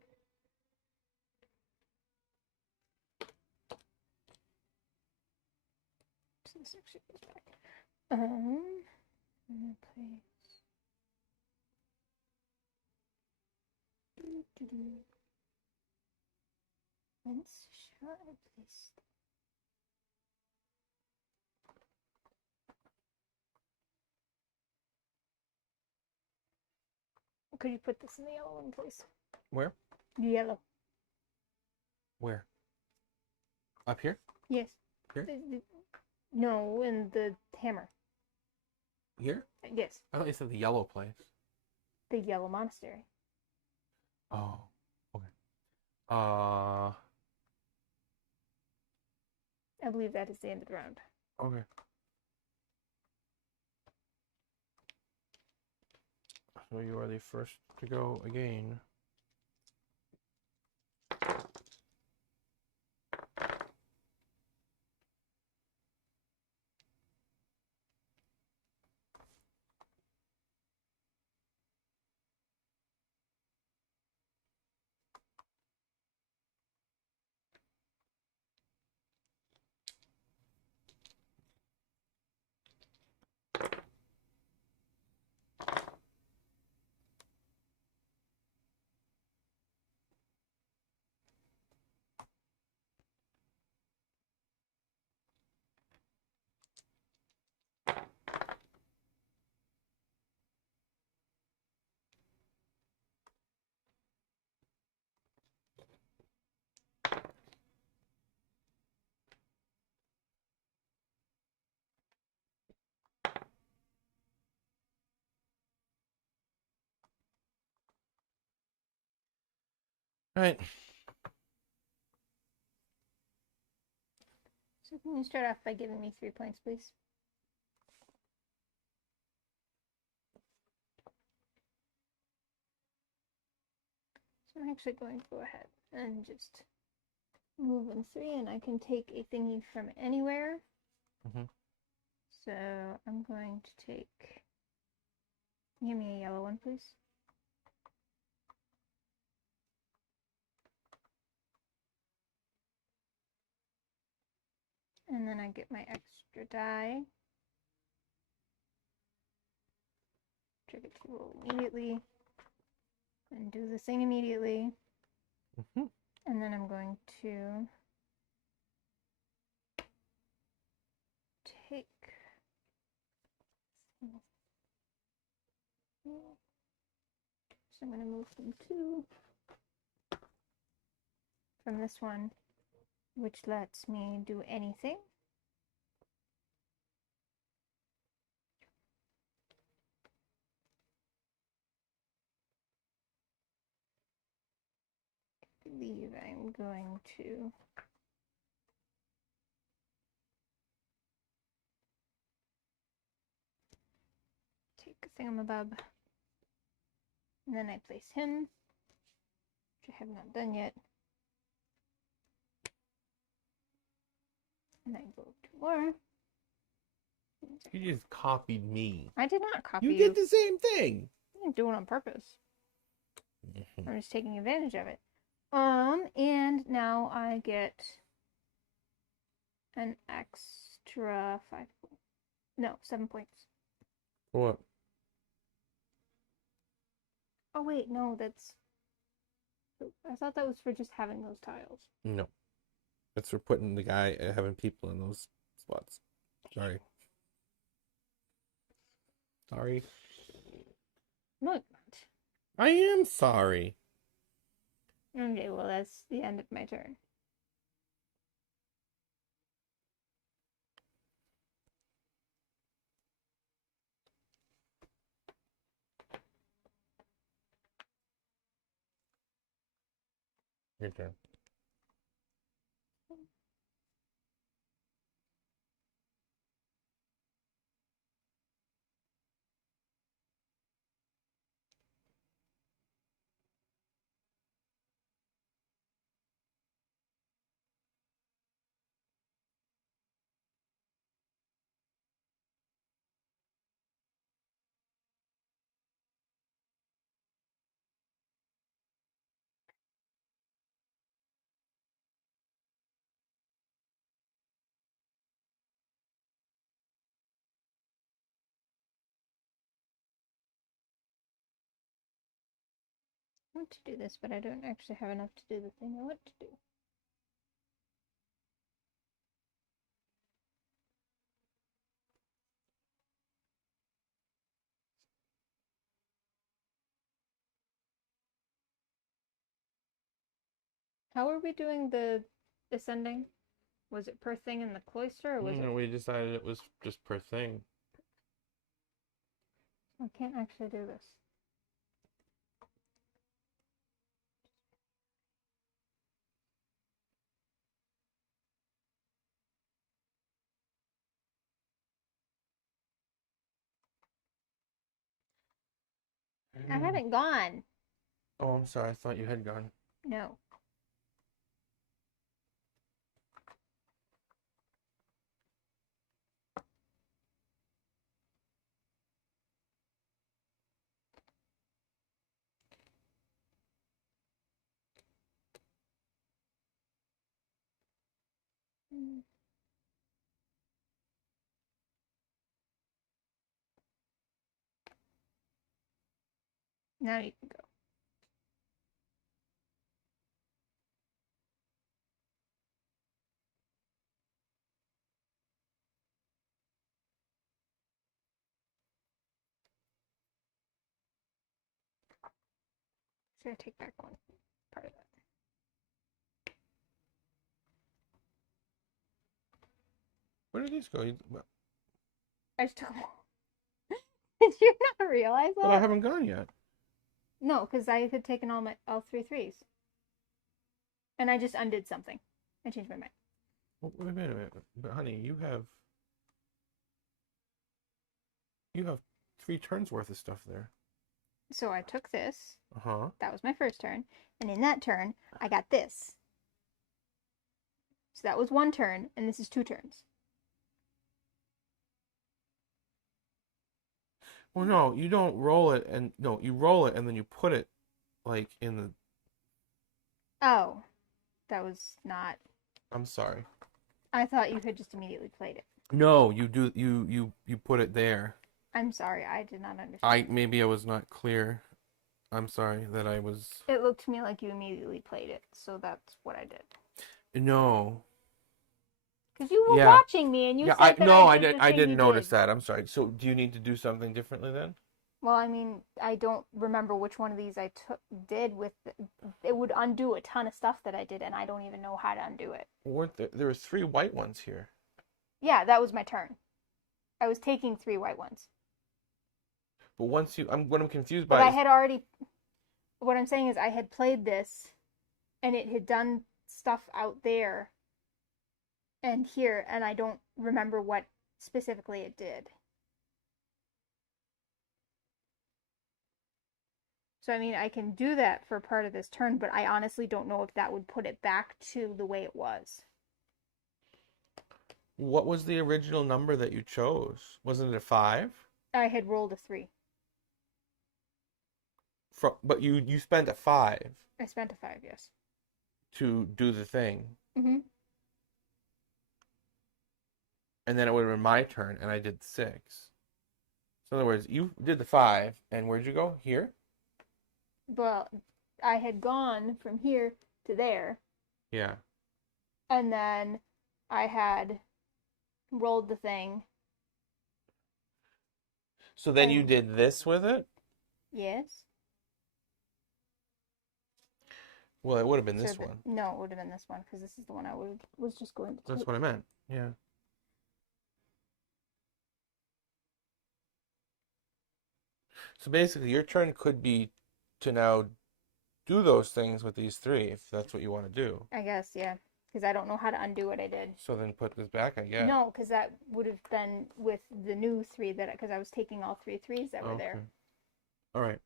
This actually goes back. I'm gonna place. Whence shall I place? Could you put this in the yellow one, please? Where? Yellow. Where? Up here? Yes. Here? No, in the hammer. Here? Yes. I thought you said the yellow place. The yellow monastery. Oh, okay. I believe that is the end of the round. Okay. So you are the first to go again. All right. So can you start off by giving me 3 points, please? So I'm actually going to go ahead and just move in 3, and I can take a thingy from anywhere. So I'm going to take... Give me a yellow one, please. And then I get my extra die. Trigger to roll immediately. And do the thing immediately. And then I'm going to take... So I'm going to move from 2 from this one, which lets me do anything. I believe I'm going to take a thingamabob, and then I place him, which I have not done yet. And I go 2 more. You just copied me. I did not copy you. You did the same thing. I didn't do it on purpose. I'm just taking advantage of it. And now I get an extra 5 points. No, 7 points. What? Oh wait, no, that's... I thought that was for just having those tiles. No. That's for putting the guy, having people in those spots. Sorry. Sorry. No, you're not. I am sorry. Okay, well, that's the end of my turn. Your turn. I want to do this, but I don't actually have enough to do the thing I want to do. How are we doing the ascending? Was it per thing in the cloister, or was it? We decided it was just per thing. I can't actually do this. I haven't gone. Oh, I'm sorry. I thought you had gone. No. Now you can go. So I take back one part of that. Where did these go? I just took them all. Did you not realize that? But I haven't gone yet. No, because I had taken all 3 threes. And I just undid something. I changed my mind. Well, wait a minute. But honey, you have 3 turns worth of stuff there. So I took this. Uh-huh. That was my first turn. And in that turn, I got this. So that was 1 turn, and this is 2 turns. Well, no, you don't roll it, and no, you roll it and then you put it like in the. Oh, that was not. I'm sorry. I thought you had just immediately played it. No, you do. You put it there. I'm sorry, I did not understand. Maybe I was not clear. I'm sorry that I was. It looked to me like you immediately played it, so that's what I did. No. Because you were watching me, and you said that I didn't notice that. I'm sorry. So, do you need to do something differently then? Well, I mean, I don't remember which one of these I did with. It would undo a ton of stuff that I did, and I don't even know how to undo it. Weren't there were 3 white ones here? Yeah, that was my turn. I was taking 3 white ones. But once what I'm confused But by. I had already. What I'm saying is, I had played this, and it had done stuff out there and here, and I don't remember what specifically it did. So, I mean, I can do that for part of this turn, but I honestly don't know if that would put it back to the way it was. What was the original number that you chose? Wasn't it a 5? I had rolled a 3. But you spent a 5. I spent a 5, yes. To do the thing. Mm-hmm. And then it would have been my turn, and I did 6. So in other words, you did the 5, and where'd you go? Here? Well, I had gone from here to there. Yeah. And then I had rolled the thing. So then you did this with it? Yes. Well, it would have been this one. No, it would have been this one, because this is the one I was just going to take. That's what I meant. Yeah. So basically, your turn could be to now do those things with these 3, if that's what you want to do. I guess, yeah. Because I don't know how to undo what I did. So then put this back, I guess. No, because that would have been with the new 3 because I was taking all 3 threes that were there. All right.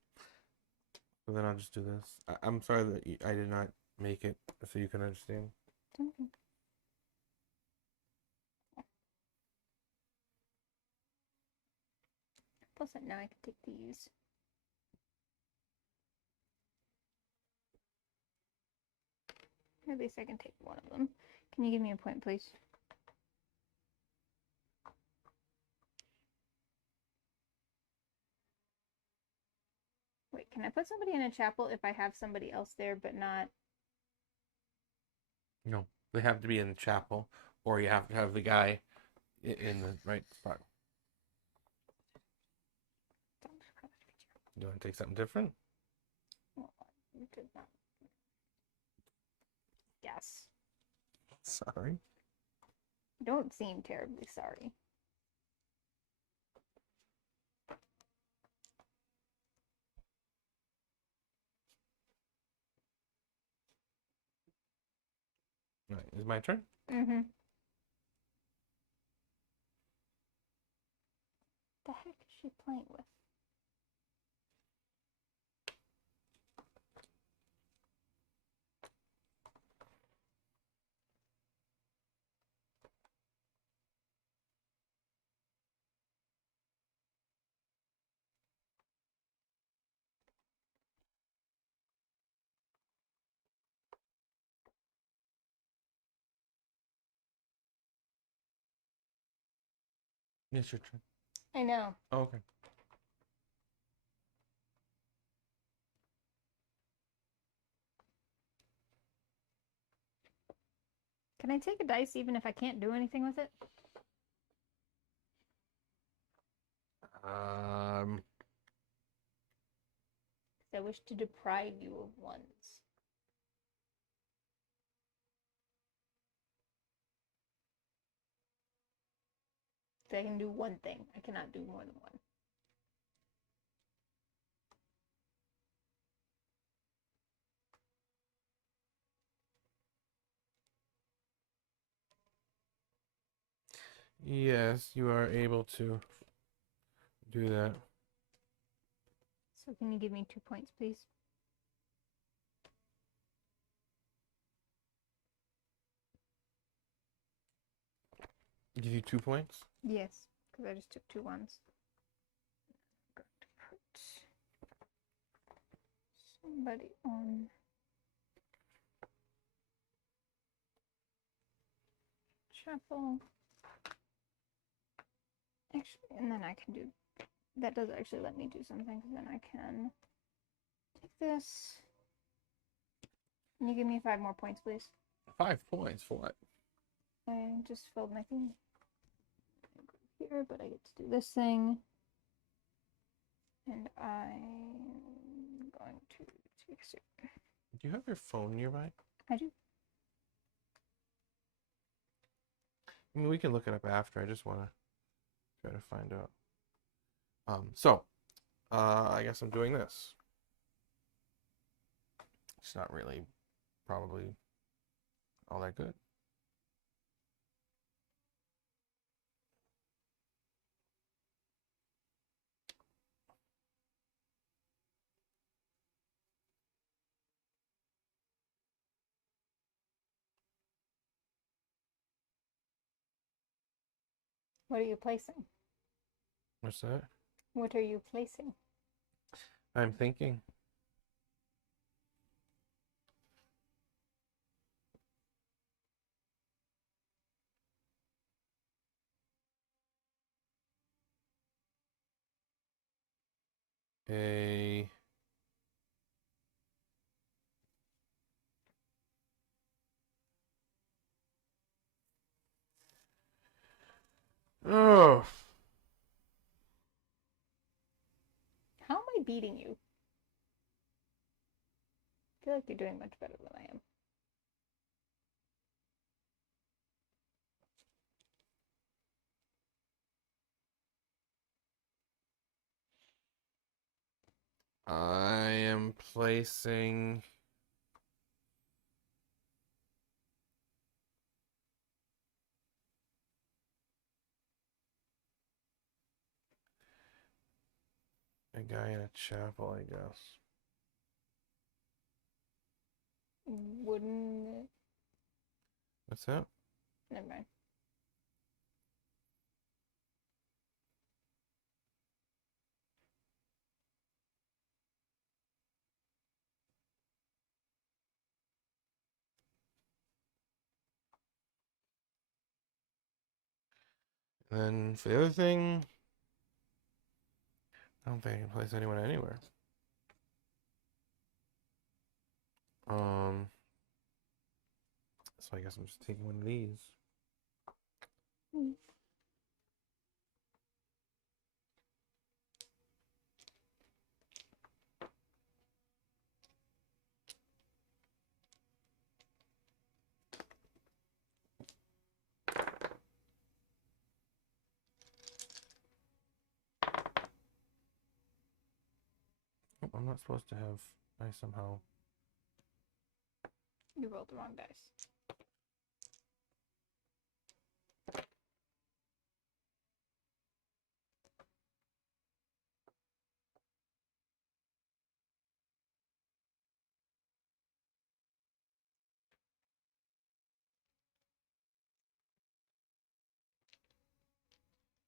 So then I'll just do this. I'm sorry that I did not make it so you can understand. Okay. Plus, now I can take these. At least I can take one of them. Can you give me a point, please? Wait, can I put somebody in a chapel if I have somebody else there but not? No, they have to be in the chapel, or you have to have the guy in the right spot. Do you want to take something different? Well, you did not. Yes. Sorry. You don't seem terribly sorry. All right, is it my turn? Mm-hmm. The heck is she playing with? It's your turn. I know. Oh, okay. Can I take a dice even if I can't do anything with it? I wish to deprive you of ones. So I can do one thing. I cannot do more than one. Yes, you are able to do that. So can you give me 2 points, please? Give you 2 points? Yes, because I just took 2 ones. I'm going to put somebody on shuffle. Actually, and then I can do, that does actually let me do something, because then I can take this. Can you give me 5 more points, please? 5 points for what? I just filled my thing here, but I get to do this thing. And I'm going to take a sip. Do you have your phone nearby? I do. I mean, we can look it up after. I just want to try to find out. I guess I'm doing this. It's not really probably all that good. What are you placing? What's that? What are you placing? I'm thinking. A oh, How am I beating you? I feel like you're doing much better than I am. I am placing a guy in a chapel, I guess. Wouldn't it? What's that? Never mind. And then for the other thing, I don't think I can place anyone anywhere. So I guess I'm just taking one of these. Mm. I'm not supposed to have... I somehow... You rolled the wrong dice.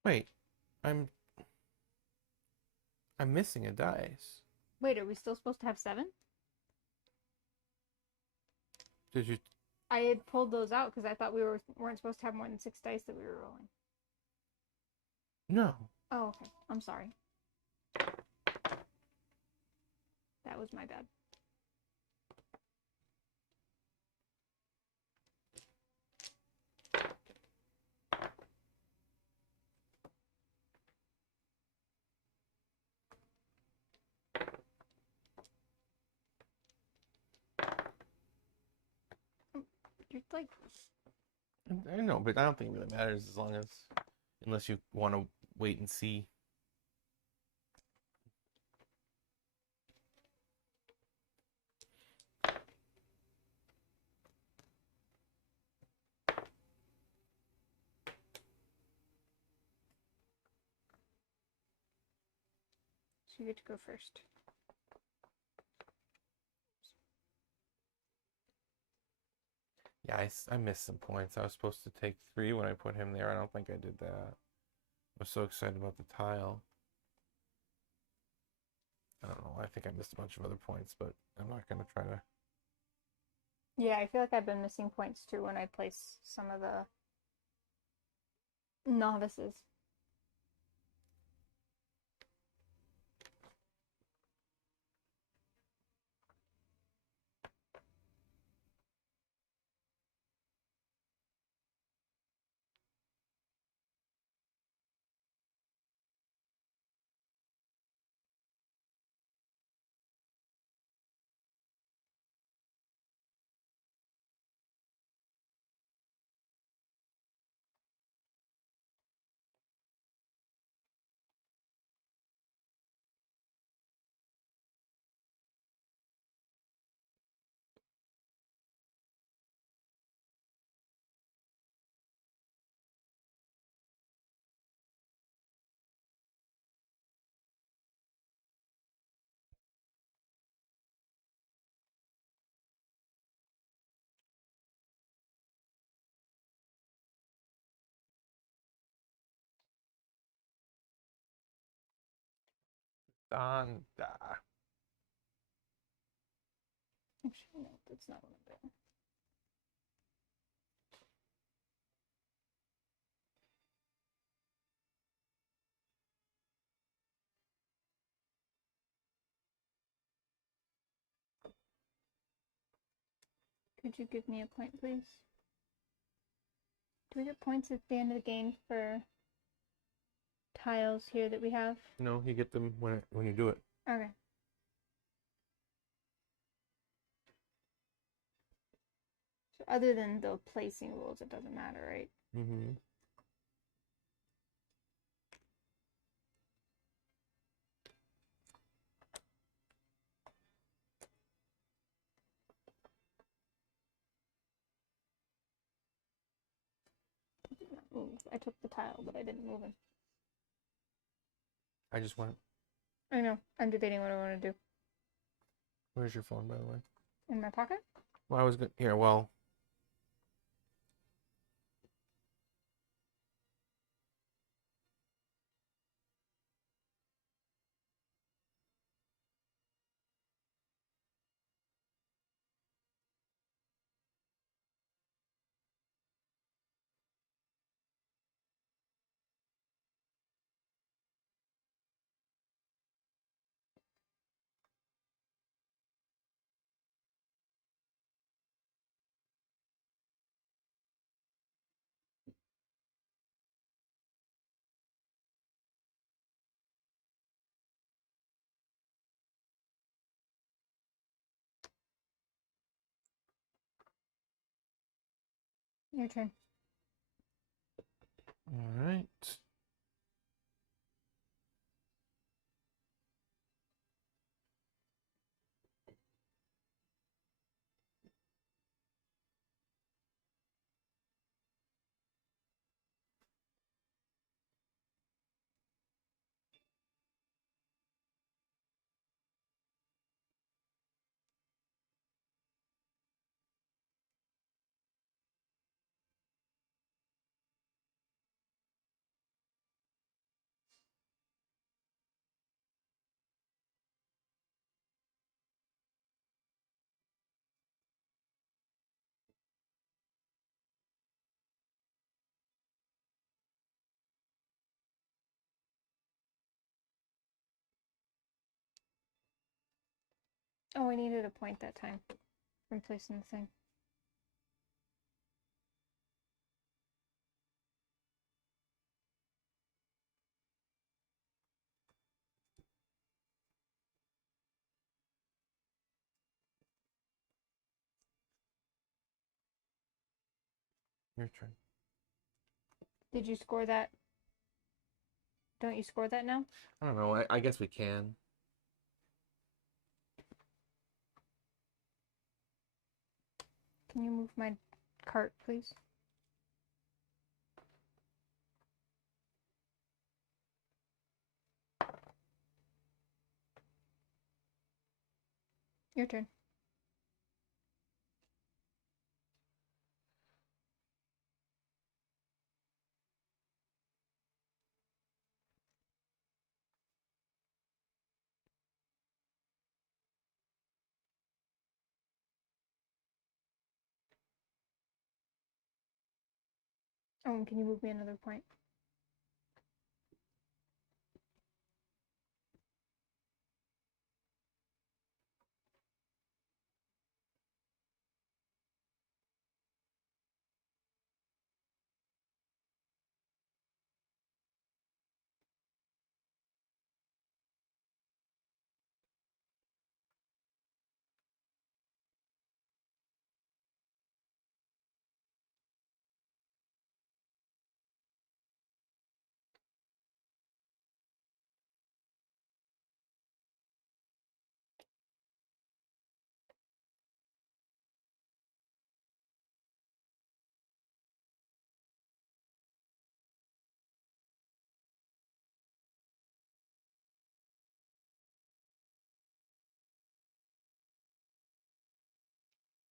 Wait, I'm missing a dice. Wait, are we still supposed to have 7? Did you... I had pulled those out because I thought we weren't supposed to have more than 6 dice that we were rolling. No. Oh, okay. I'm sorry. That was my bad. You're like... I know, but I don't think it really matters as long as... Unless you want to wait and see. So you get to go first. Yeah, I missed some points. I was supposed to take 3 when I put him there. I don't think I did that. I was so excited about the tile. I don't know. I think I missed a bunch of other points, but I'm not going to try to... Yeah, I feel like I've been missing points too when I place some of the novices. Donda. Actually, no, that's not what I'm doing. Could you give me a point, please? Do we get points at the end of the game for tiles here that we have? No, you get them when you do it. Okay. So other than the placing rules, it doesn't matter, right? Mm-hmm. I did not move. I took the tile, but I didn't move him. I just went... I know. I'm debating what I want to do. Where's your phone, by the way? In my pocket? Well, I was good. Here, well... Your turn. All right. Oh, I needed a point that time from placing the thing. Your turn. Did you score that? Don't you score that now? I don't know. I guess we can. Can you move my cart, please? Your turn. Oh, and can you move me another point?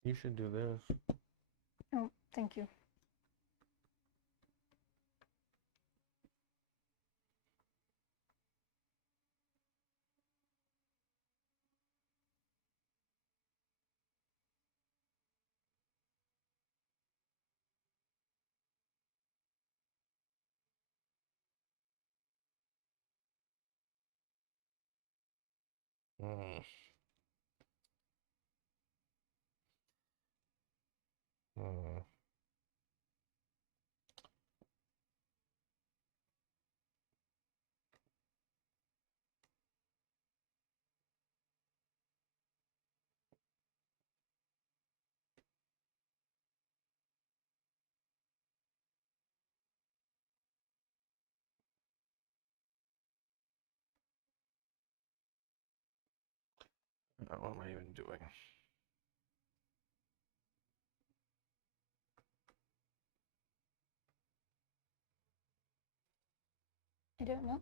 You should do this. Oh, thank you. Mm. Mm. What am I even doing? I don't know.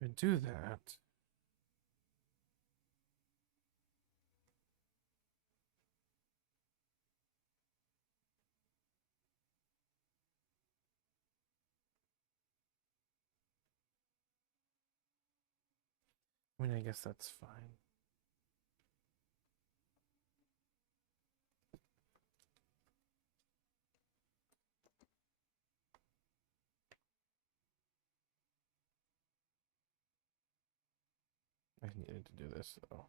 To do that, I mean, I guess that's fine. I needed to do this though.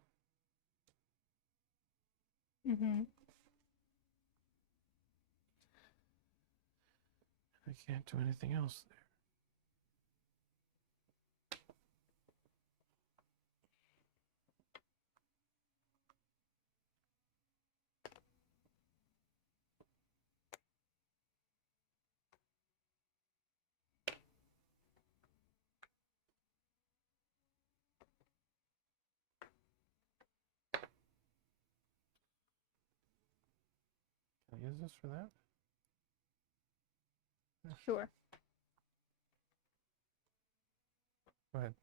Mm-hmm. I can't do anything else there. Can I use this for that? Sure. Go ahead.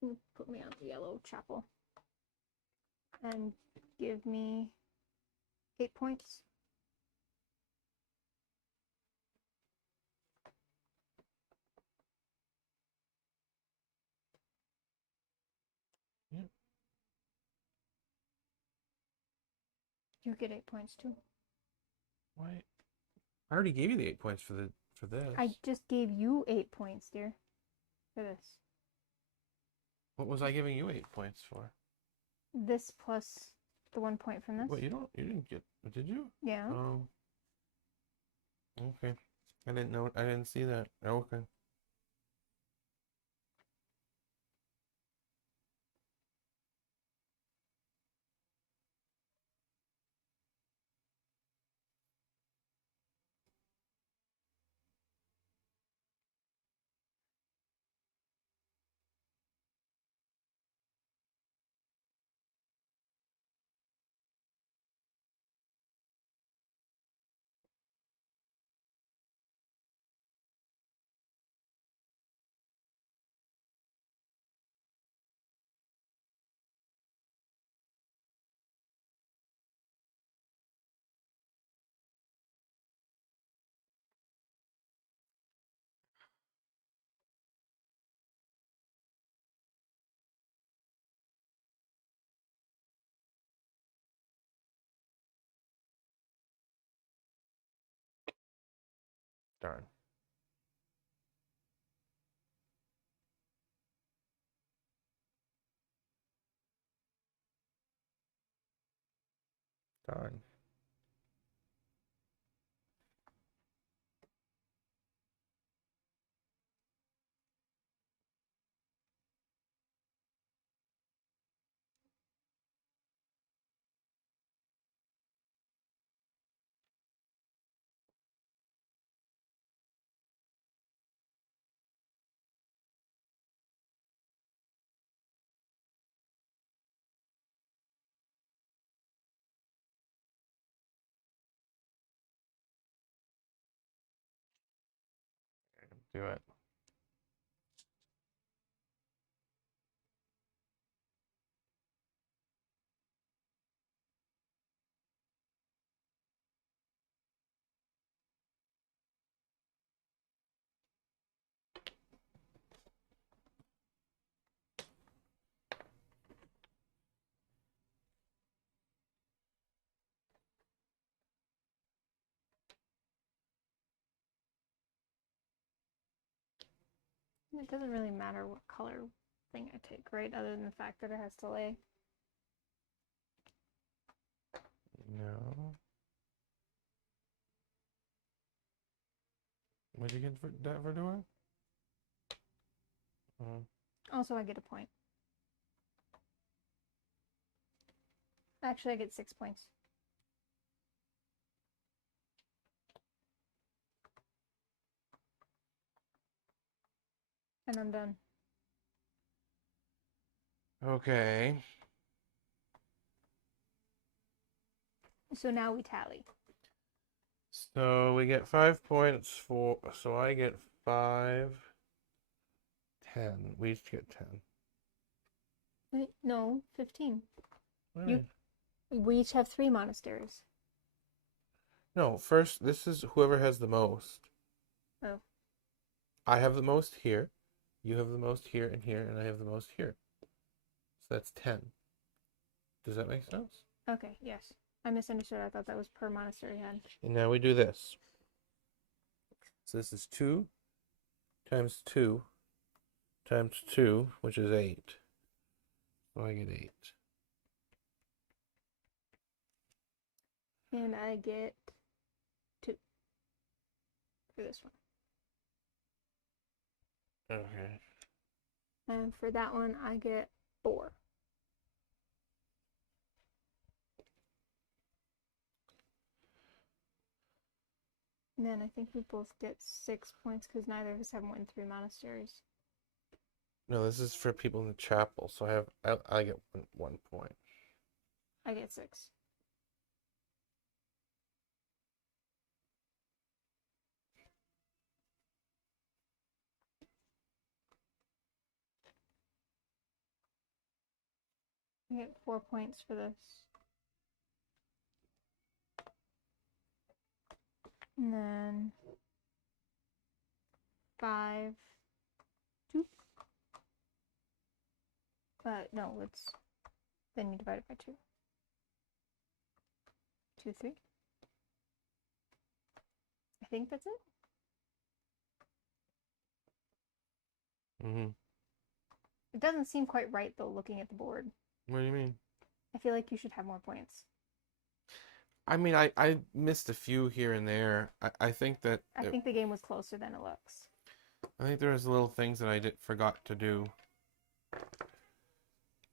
Put me on the yellow chapel. And give me 8 points. Yep. You get 8 points too. Why? I already gave you the 8 points for this. I just gave you 8 points, dear. For this. What was I giving you 8 points for? This plus the 1 point from this. What, you didn't get, did you? Yeah. Oh. Okay. I didn't know, I didn't see that. Okay. Darn. Darn. Do it. It doesn't really matter what color thing I take, right? Other than the fact that it has to lay. No. What'd you get for that for doing? Also, I get a point. Actually, I get 6 points. And I'm done. Okay. So now we tally. So we get 5 points for, so I get 5, 10. We each get 10. Wait, no, 15. Right. We each have 3 monasteries. No, first, this is whoever has the most. Oh. I have the most here, you have the most here, and I have the most here. So that's 10. Does that make sense? Okay, yes. I misunderstood. I thought that was per monastery head. And now we do this. So this is 2 times 2 times 2, which is 8. So I get 8. And I get 2 for this one. Okay. And for that one, I get 4. And then I think we both get 6 points because neither of us have more than 3 monasteries. No, this is for people in the chapel, so I get 1 point. I get 6. I get 4 points for this. And then 5, 2. No, it's then you divide it by 2. 2, 3. I think that's it. It doesn't seem quite right though, looking at the board. What do you mean? I feel like you should have more points. I mean, I missed a few here and there. I think that I think the game was closer than it looks. I think there was little things that I forgot to do.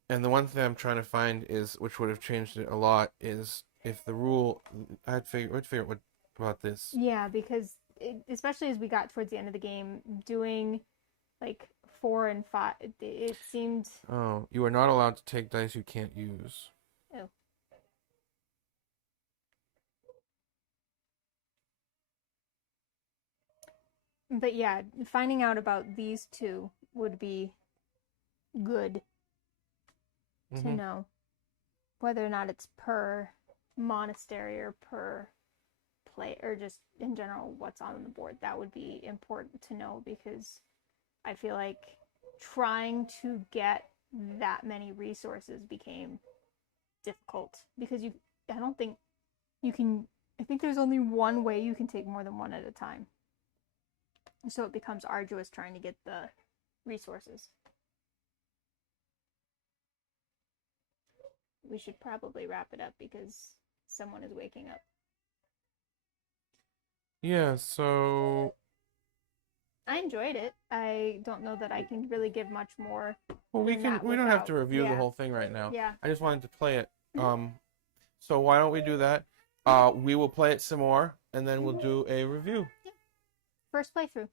And the one thing I'm trying to find is, which would have changed it a lot, is if the rule. I'd figure out what about this. Yeah, because especially as we got towards the end of the game, doing like 4 and 5, it seemed. Oh, you are not allowed to take dice you can't use. Oh. But yeah, finding out about these two would be good to know. Whether or not it's per monastery or per play, or just in general what's on the board, that would be important to know, because I feel like trying to get that many resources became difficult, because I don't think you can. I think there's only one way you can take more than one at a time. So it becomes arduous trying to get the resources. We should probably wrap it up because someone is waking up. Yeah, so I enjoyed it. I don't know that I can really give much more. well, we don't have to review the whole thing right now. Yeah. I just wanted to play it. So why don't we do that? We will play it some more, and then we'll do a review. Yeah. First playthrough.